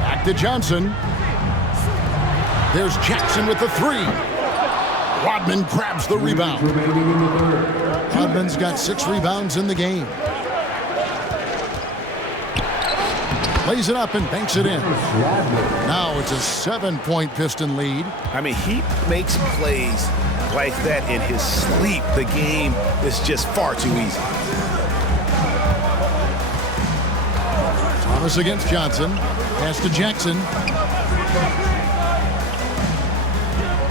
Back to Johnson. There's Jackson with the 3. Rodman grabs the rebound. Rodman's got 6 rebounds in the game. Lays it up and banks it in. Now it's a 7-point Piston lead. I mean, he makes plays like that in his sleep. The game is just far too easy. Thomas against Johnson. Pass to Jackson.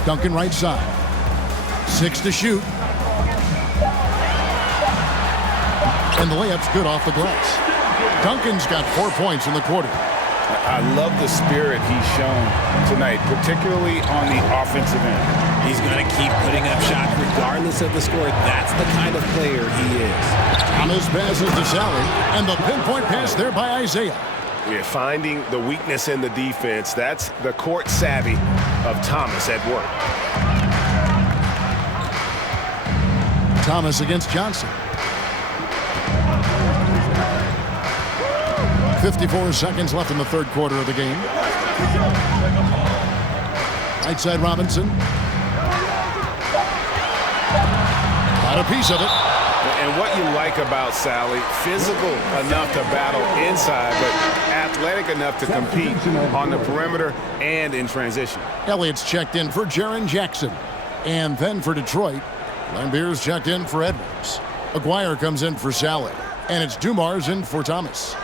Duncan right side. 6 to shoot. And the layup's good off the glass. Duncan's got 4 points in the quarter. I love the spirit he's shown tonight, particularly on the offensive end. He's going to keep putting up shots regardless of the score. That's the kind of player he is. Thomas passes to Sally, and the pinpoint pass there by Isaiah. We're finding the weakness in the defense. That's the court savvy of Thomas at work. Thomas against Johnson. 54 seconds left in the third quarter of the game. Right side Robinson. Got a piece of it. And what you like about Sally, physical enough to battle inside, but athletic enough to compete on the perimeter and in transition. Elliott's checked in for Jaren Jackson. And then for Detroit, Lambier's checked in for Edwards. Aguirre comes in for Sally. And it's Dumars in for Thomas.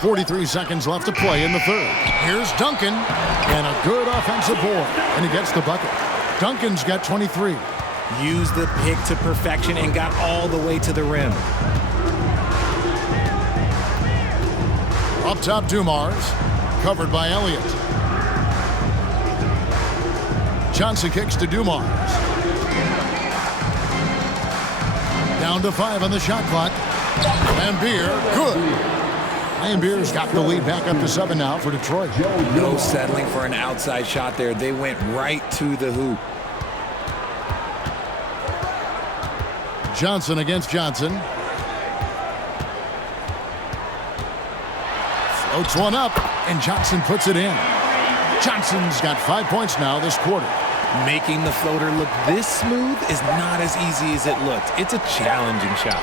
43 seconds left to play in the third. Here's Duncan. And a good offensive board. And he gets the bucket. Duncan's got 23. Used the pick to perfection and got all the way to the rim. Up top, Dumars. Covered by Elliott. Johnson kicks to Dumars. Down to 5 on the shot clock. Lambier, good. Lambier's got the lead back up to 7 now for Detroit. No settling for an outside shot there. They went right to the hoop. Johnson against Johnson. Floats one up, and Johnson puts it in. Johnson's got 5 points now this quarter. Making the floater look this smooth is not as easy as it looks. It's a challenging shot.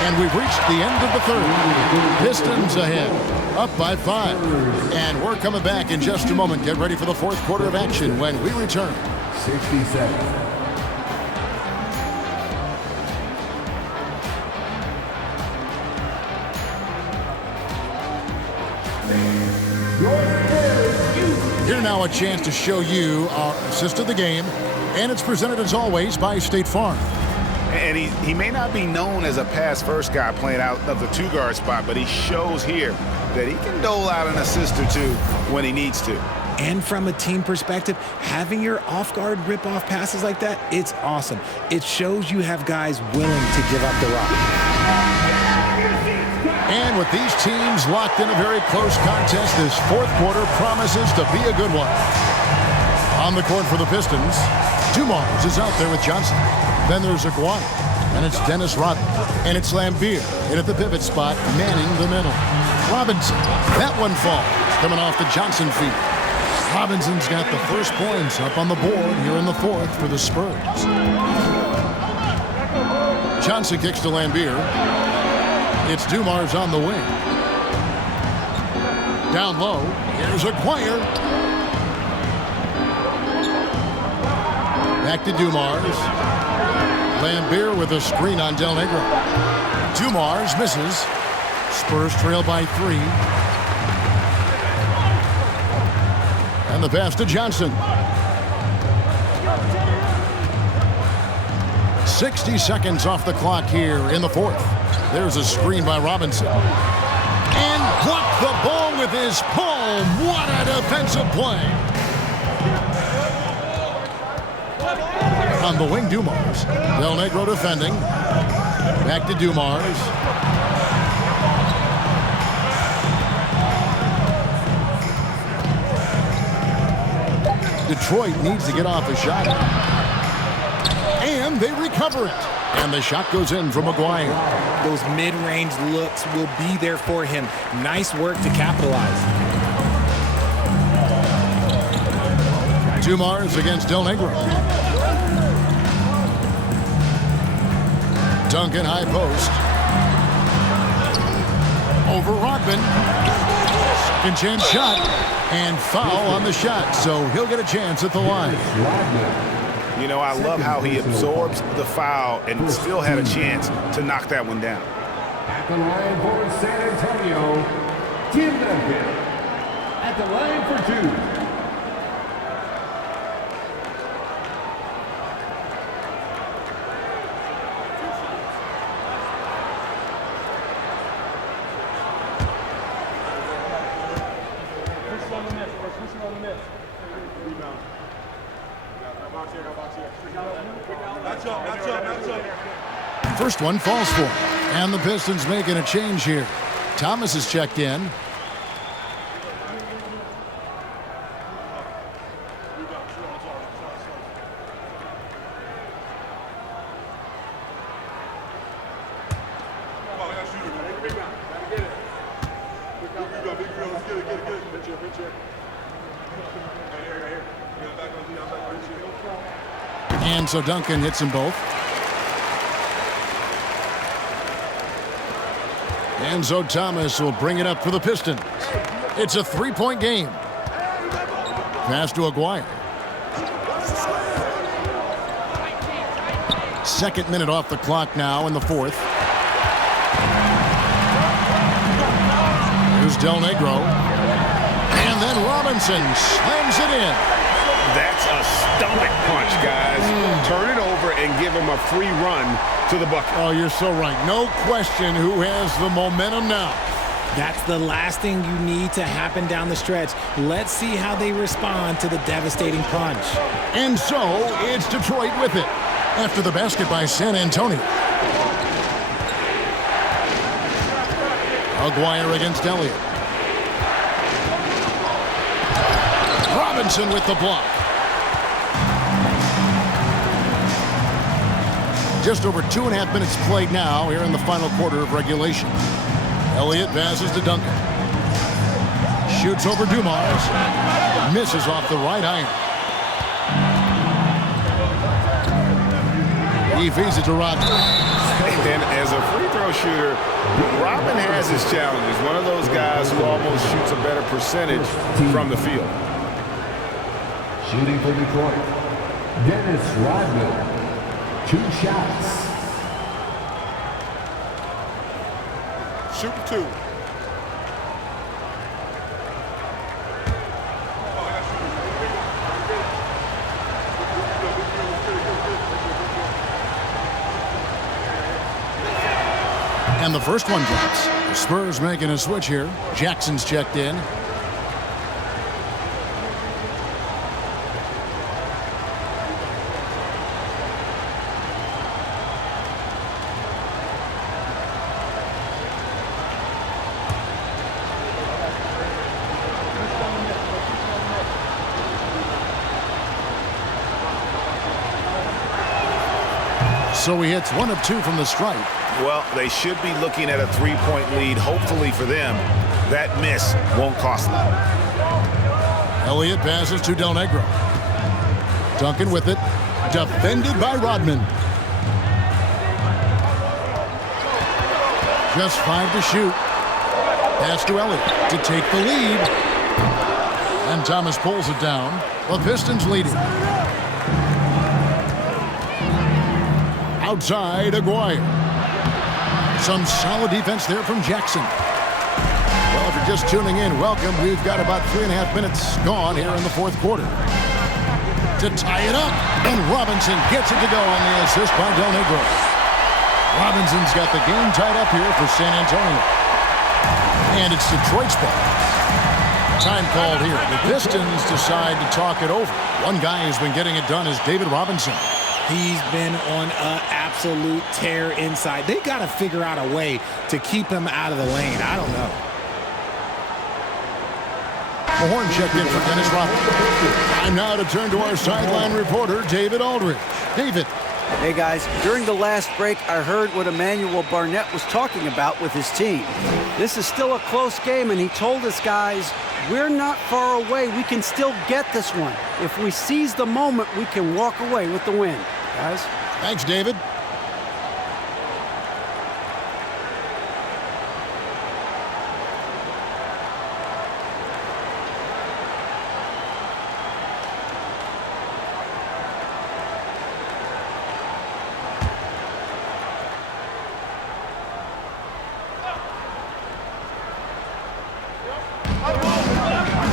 And we've reached the end of the third. Pistons ahead, up by 5. And we're coming back in just a moment. Get ready for the fourth quarter of action when we return. 60 seconds. Here now a chance to show you our assist of the game. And it's presented as always by State Farm. And he may not be known as a pass-first guy playing out of the two-guard spot, but he shows here that he can dole out an assist or two when he needs to. And from a team perspective, having your off-guard rip-off passes like that, it's awesome. It shows you have guys willing to give up the rock. And with these teams locked in a very close contest, this fourth quarter promises to be a good one. On the court for the Pistons, Dumars is out there with Johnson. Then there's Aguirre, and it's Dennis Rodman, and it's Lambeer in at the pivot spot, manning the middle. Robinson, that one falls, coming off the Johnson feed. Robinson's got the first points up on the board here in the fourth for the Spurs. Johnson kicks to Lambeer. It's Dumars on the wing. Down low, here's Aguirre. Back to Dumars. Lambeer with a screen on Del Negro. Dumars misses. Spurs trail by 3. And the pass to Johnson. 60 seconds off the clock here in the fourth. There's a screen by Robinson. And blocked the ball with his palm. What a defensive play. On the wing, Dumars. Del Negro defending. Back to Dumars. Detroit needs to get off a shot. And they recover it. And the shot goes in from Aguirre. Those mid-range looks will be there for him. Nice work to capitalize. Dumars against Del Negro. Duncan high post. Over Rodman. Second chance shot. And foul on the shot. So he'll get a chance at the line. You know, I love how he absorbs the foul and still had a chance to knock that one down. At the line for San Antonio, Tim Duncan. At the line for 2. First one falls for him. And the Pistons making a change here. Thomas is checked in. And so Duncan hits them both. And so Thomas will bring it up for the Pistons. It's a three-point game. Pass to Aguirre. Second minute off the clock now in the fourth. Here's Del Negro. And then Robinson slams it in. That's a stomach punch, guys. Turn it over and give him a free run to the bucket. Oh, you're so right. No question who has the momentum now. That's the last thing you need to happen down the stretch. Let's see how they respond to the devastating punch. And so it's Detroit with it after the basket by San Antonio. Aguirre against Elliott. Robinson with the block. Just over 2.5 minutes played now here in the final quarter of regulation. Elliott passes to Duncan. Shoots over Dumars. Misses off the right iron. He feeds it to Rodman. And as a free throw shooter, Rodman has his challenges. One of those guys who almost shoots a better percentage from the field. Shooting for Detroit, Dennis Rodman. 2 shots. Shoot 2. And the first one drops. The Spurs making a switch here. Jackson's checked in. So he hits 1 of 2 from the stripe. Well, they should be looking at a 3-point lead. Hopefully for them, that miss won't cost them. Elliott passes to Del Negro. Duncan with it. Defended by Rodman. Just 5 to shoot. Pass to Elliott to take the lead. And Thomas pulls it down. The Pistons leading. Outside, Aguirre. Some solid defense there from Jackson. Well, if you're just tuning in, welcome. We've got about 3.5 minutes gone here in the fourth quarter. To tie it up, and Robinson gets it to go on the assist by Del Negro. Robinson's got the game tied up here for San Antonio. And it's Detroit's ball. Time called here. The Pistons decide to talk it over. One guy who's been getting it done is David Robinson. He's been on an absolute tear inside. They got to figure out a way to keep him out of the lane. I don't know. The horn checked in for Dennis Rodman. Time now to turn to our sideline reporter, David Aldridge. David. Hey, guys. During the last break, I heard what Emmanuel Barnett was talking about with his team. This is still a close game, and he told us, guys, we're not far away. We can still get this one. If we seize the moment, we can walk away with the win. Guys? Thanks, David.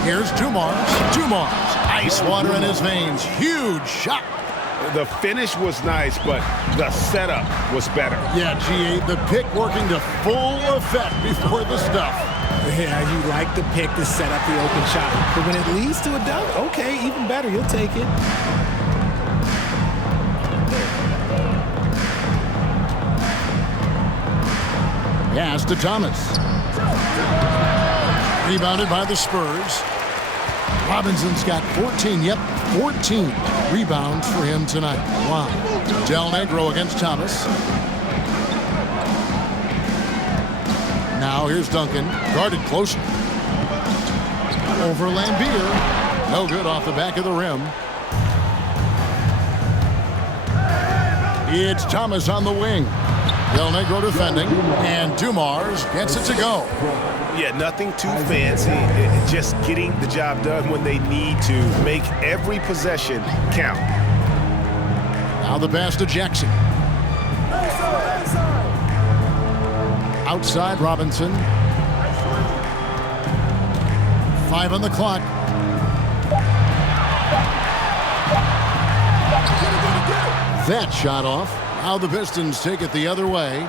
Here's Dumars. Ice water in his veins. Huge shot. The finish was nice, but the setup was better. Yeah, G.A., the pick working to full effect before the stuff. Yeah, you like the pick to set up the open shot. But when it leads to a dunk, okay, even better. You'll take it. Pass to Thomas. Rebounded by the Spurs. Robinson's got 14 rebounds for him tonight. Wow. Del Negro against Thomas. Now here's Duncan, guarded closer. Over Lambier. No good off the back of the rim. It's Thomas on the wing. Del Negro defending, and Dumars gets it to go. Yeah, nothing too fancy. Just getting the job done when they need to. Make every possession count. Now the pass to Jackson. Outside Robinson. 5 on the clock. That shot off. Now the Pistons take it the other way.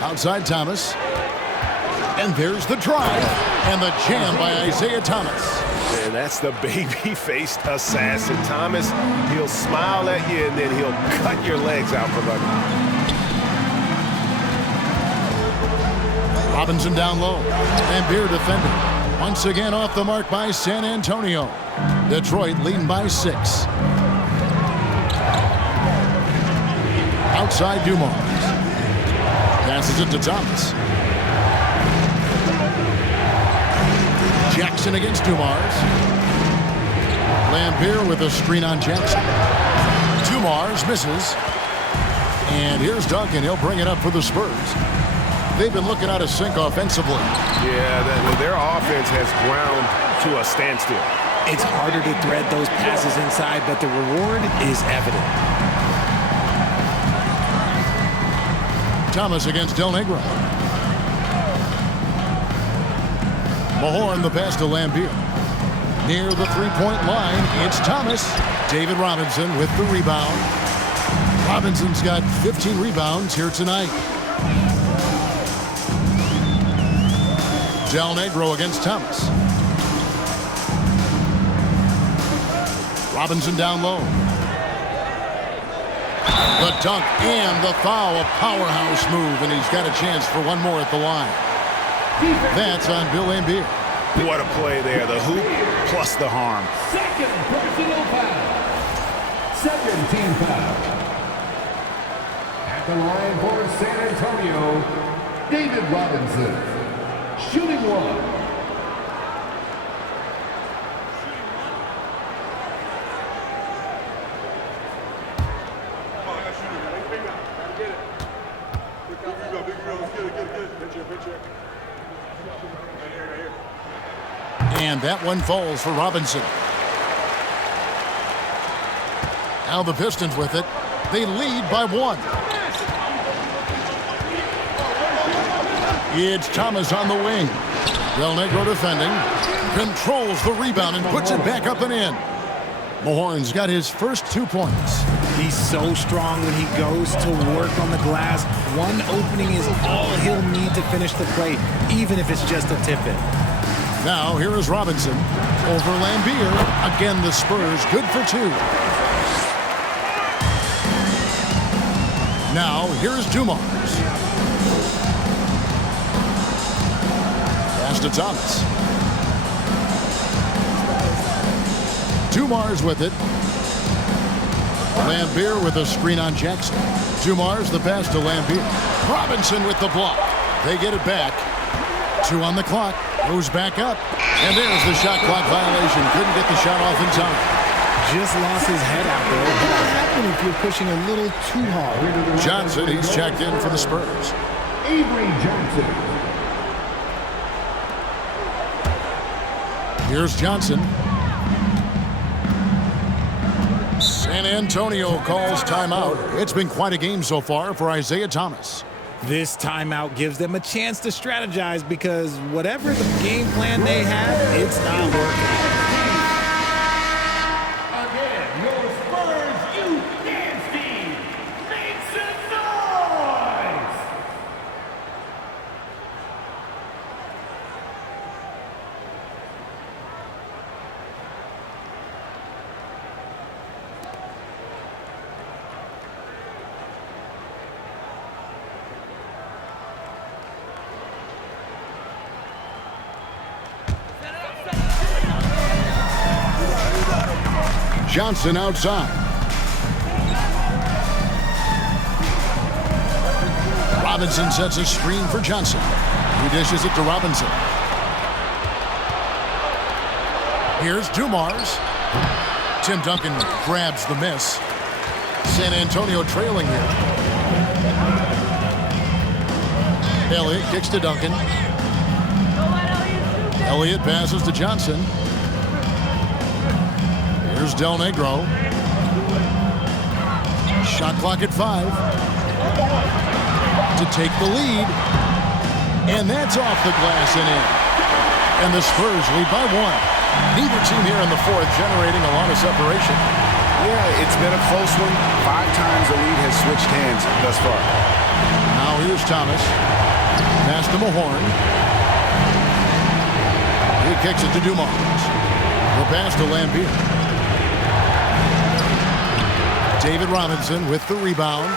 Outside Thomas. And there's the drive. And the jam by Isaiah Thomas. And that's the baby-faced assassin. Thomas, he'll smile at you and then he'll cut your legs out from under. Robinson down low. Lambier defending. Once again off the mark by San Antonio. Detroit leading by 6. Outside Dumars. Passes it to Thomas. Jackson against Dumars. Lambier with a screen on Jackson. Dumars misses. And here's Duncan. He'll bring it up for the Spurs. They've been looking out of sync offensively. Yeah, their offense has ground to a standstill. It's harder to thread those passes inside, but the reward is evident. Thomas against Del Negro. Mahorn the pass to Lambier. Near the three-point line, it's Thomas. David Robinson with the rebound. Robinson's got 15 rebounds here tonight. Del Negro against Thomas. Robinson down low. The dunk and the foul, a powerhouse move, and he's got a chance for one more at the line. That's on Bill Laimbeer. What a play there, the hoop plus the harm. Second personal foul. Second team foul. At the line for San Antonio, David Robinson. Shooting one. And that one falls for Robinson. Now the Pistons with it. They lead by one. It's Thomas on the wing. Del Negro defending. Controls the rebound and puts it back up and in. Mahorn's got his first 2 points. He's so strong when he goes to work on the glass. One opening is all he'll need to finish the play, even if it's just a tip-in. Now here is Robinson over Laimbeer. Again, the Spurs good for 2. Now here's Dumars. Pass to Thomas. Dumars with it. Laimbeer with a screen on Jackson. Dumars the pass to Laimbeer. Robinson with the block. They get it back. 2 on the clock. Goes back up. And there's the shot clock violation. Couldn't get the shot off in time. Just lost his head out there. What happened if you're pushing a little too hard? Johnson, he's checked in for the Spurs. Avery Johnson. Here's Johnson. San Antonio calls timeout. It's been quite a game so far for Isaiah Thomas. This timeout gives them a chance to strategize because whatever the game plan they have, it's not working. Again, your Spurs youth dance team. Make some noise! Johnson outside. Robinson sets a screen for Johnson. He dishes it to Robinson. Here's Dumars. Tim Duncan grabs the miss. San Antonio trailing here. Elliott kicks to Duncan. Elliott passes to Johnson. Here's Del Negro. Shot clock at 5. To take the lead. And that's off the glass and in. And the Spurs lead by 1. Neither team here in the fourth generating a lot of separation. Yeah, it's been a close one. 5 times the lead has switched hands thus far. Now here's Thomas. Pass to Mahorn. He kicks it to Dumars. The pass to Laimbeer. David Robinson with the rebound.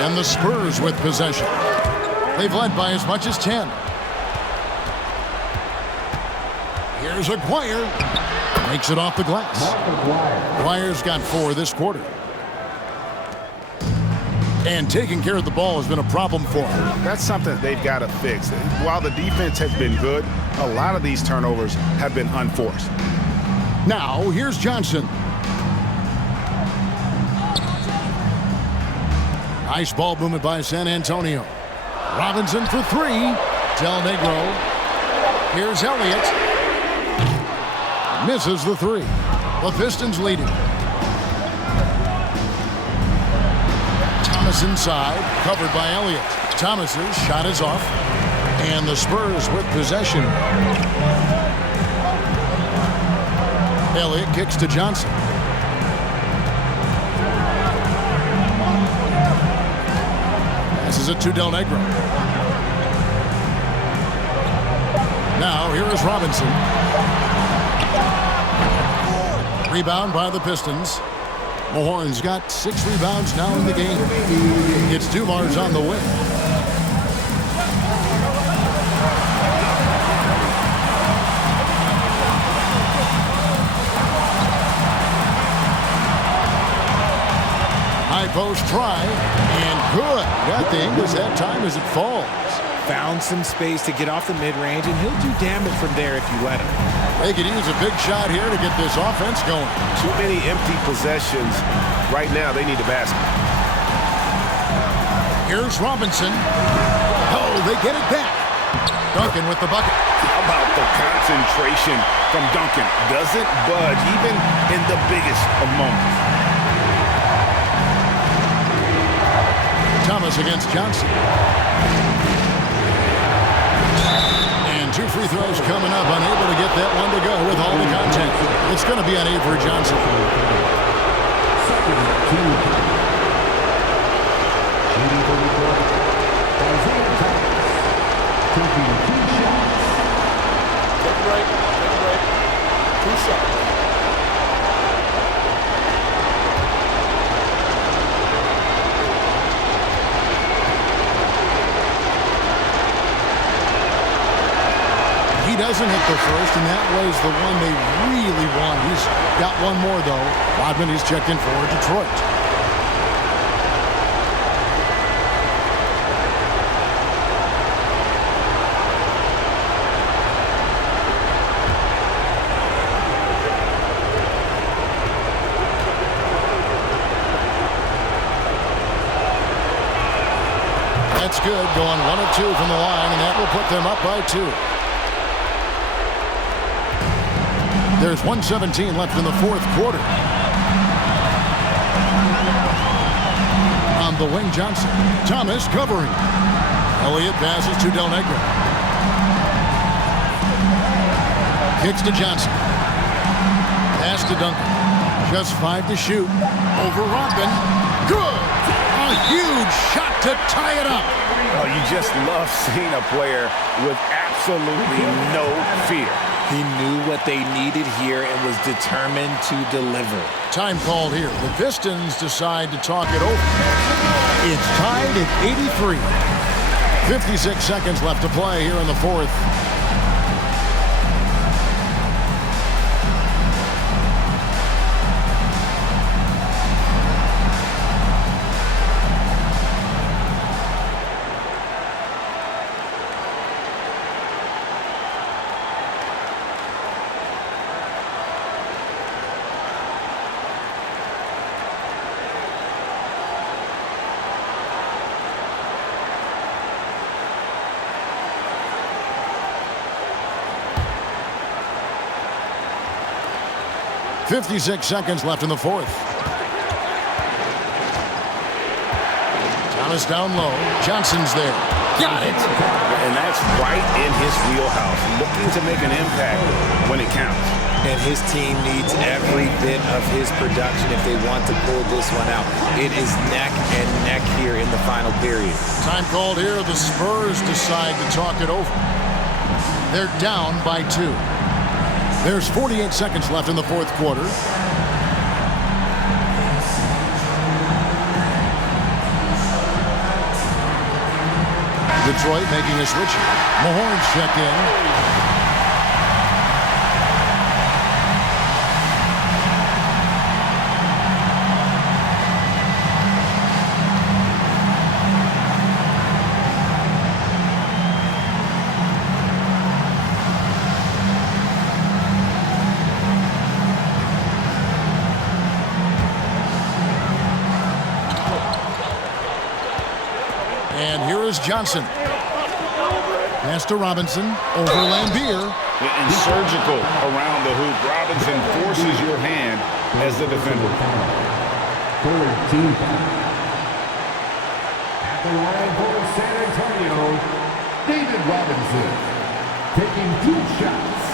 And the Spurs with possession. They've led by as much as 10. Here's Aguirre. Makes it off the glass. Aguirre's got 4 this quarter. And taking care of the ball has been a problem for them. That's something they've got to fix. While the defense has been good, a lot of these turnovers have been unforced. Now, here's Johnson. Nice ball movement by San Antonio. Robinson for 3. Del Negro. Here's Elliott. Misses the 3. The Pistons leading. Thomas inside, covered by Elliott. Thomas's shot is off. And the Spurs with possession. Elliott kicks to Johnson. Passes it to Del Negro. Now here is Robinson. Rebound by the Pistons. Mahorn's got 6 rebounds now in the game. It's Dumars on the wing. High post try, and good. Got the Ingles that time as it falls. Found some space to get off the mid-range, and he'll do damage from there if you let him. They could use a big shot here to get this offense going. Too many empty possessions. Right now, they need a basket. Here's Robinson. Oh, they get it back. Duncan with the bucket. How about the concentration from Duncan? Doesn't budge, even in the biggest of moments. Thomas against Johnson. And 2 free throws coming up. Unable to get that one to go with all the contact. It's going to be on Avery Johnson. Second team. Shooting from the court. Isaiah Thomas. Taking 2 shots. Take a break. Take a break. 2 shots. He doesn't hit the first, and that was the one they really want. He's got one more, though. Rodman is checked in for Detroit. That's good, going 1 of 2 from the line, and that will put them up by 2. There's 1:17 left in the 4th quarter. On the wing, Johnson. Thomas covering. Elliott passes to Del Negro. Kicks to Johnson. Pass to Duncan. Just 5 to shoot. Over Rodman. Good! A huge shot to tie it up. Oh, you just love seeing a player with absolutely no fear. He knew what they needed here and was determined to deliver. Time called here. The Pistons decide to talk it over. It's tied at 83. 56 seconds left to play here in the 4th. .56 seconds left in the 4th. Thomas down low. Johnson's there. Got it. And that's right in his wheelhouse. Looking to make an impact when it counts. And his team needs every bit of his production if they want to pull this one out. It is neck and neck here in the final period. Time called here. The Spurs decide to talk it over. They're down by 2. There's 48 seconds left in the 4th quarter. Detroit making a switch. Mahorn's checked in. And here is Johnson. Pass to Robinson. Over Lambier. And surgical around the hoop. Robinson forces your hand as the defender. 3rd team foul. At the line for San Antonio, David Robinson taking 2 shots.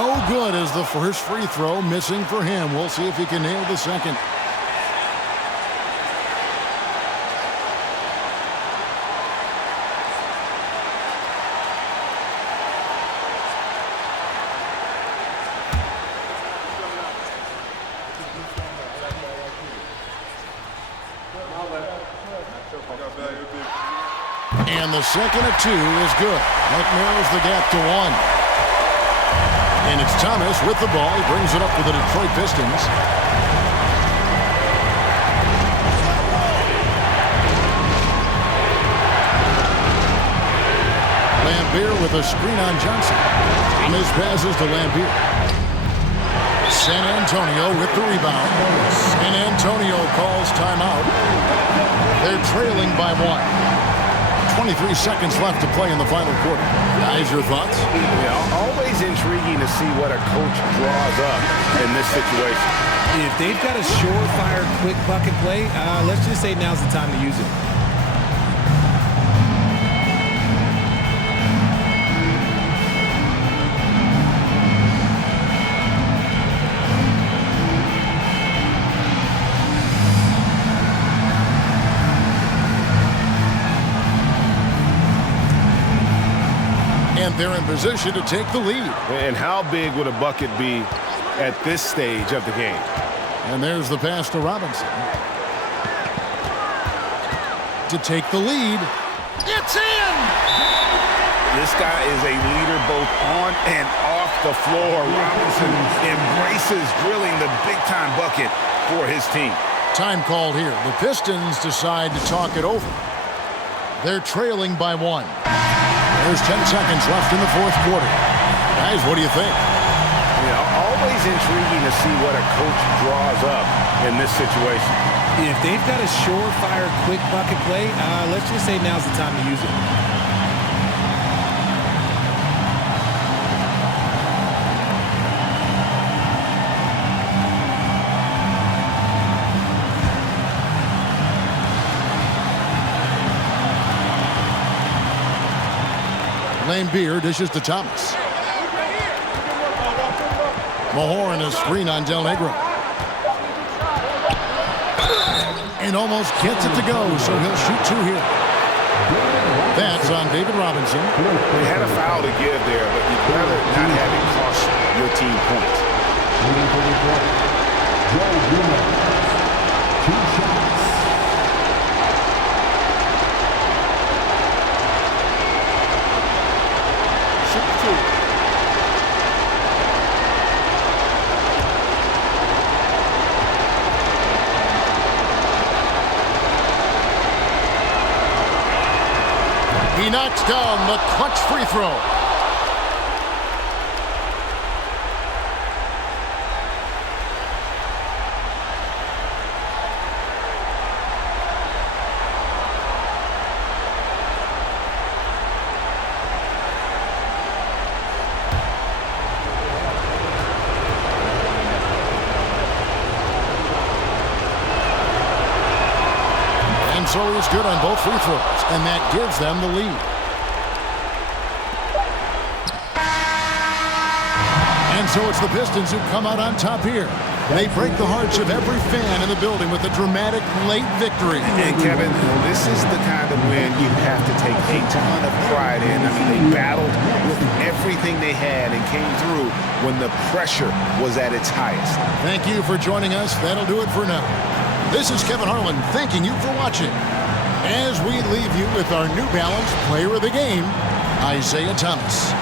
No good as the first free throw missing for him. We'll see if he can nail the second. And the second of two is good. That narrows the gap to one. And it's Thomas with the ball. He brings it up for the Detroit Pistons. Lambier with a screen on Johnson. Thomas passes to Lambier. San Antonio with the rebound. San Antonio calls timeout. They're trailing by one. 23 seconds left to play in the final quarter. Guys, your thoughts? Yeah, always intriguing to see what a coach draws up in this situation. If they've got a surefire quick bucket play, let's just say now's the time to use it. And they're in position to take the lead. And how big would a bucket be at this stage of the game? And there's the pass to Robinson. To take the lead. It's in! This guy is a leader both on and off the floor. Robinson embraces drilling the big-time bucket for his team. Time called here. The Pistons decide to talk it over. They're trailing by one. There's 10 seconds left in the fourth quarter. Guys, what do you think? Yeah, always intriguing to see what a coach draws up in this situation. If they've got a surefire quick bucket play, let's just say now's the time to use it. Lambier dishes to Thomas. Mahorn a screen on Del Negro. And almost gets it to go, so he'll shoot two here. That's on David Robinson. They had a foul to give there, but you'd rather not have it cost your team points. Two shots. He knocks down the clutch free throw. And so he's good on both free throws, and that gives them the lead. And so it's the Pistons who come out on top here. They break the hearts of every fan in the building with a dramatic late victory. And Kevin, this is the kind of win you have to take a ton of pride in. I mean, they battled with everything they had and came through when the pressure was at its highest. Thank you for joining us. That'll do it for now. This is Kevin Harlan thanking you for watching. As we leave you with our New Balance Player of the Game, Isaiah Thomas.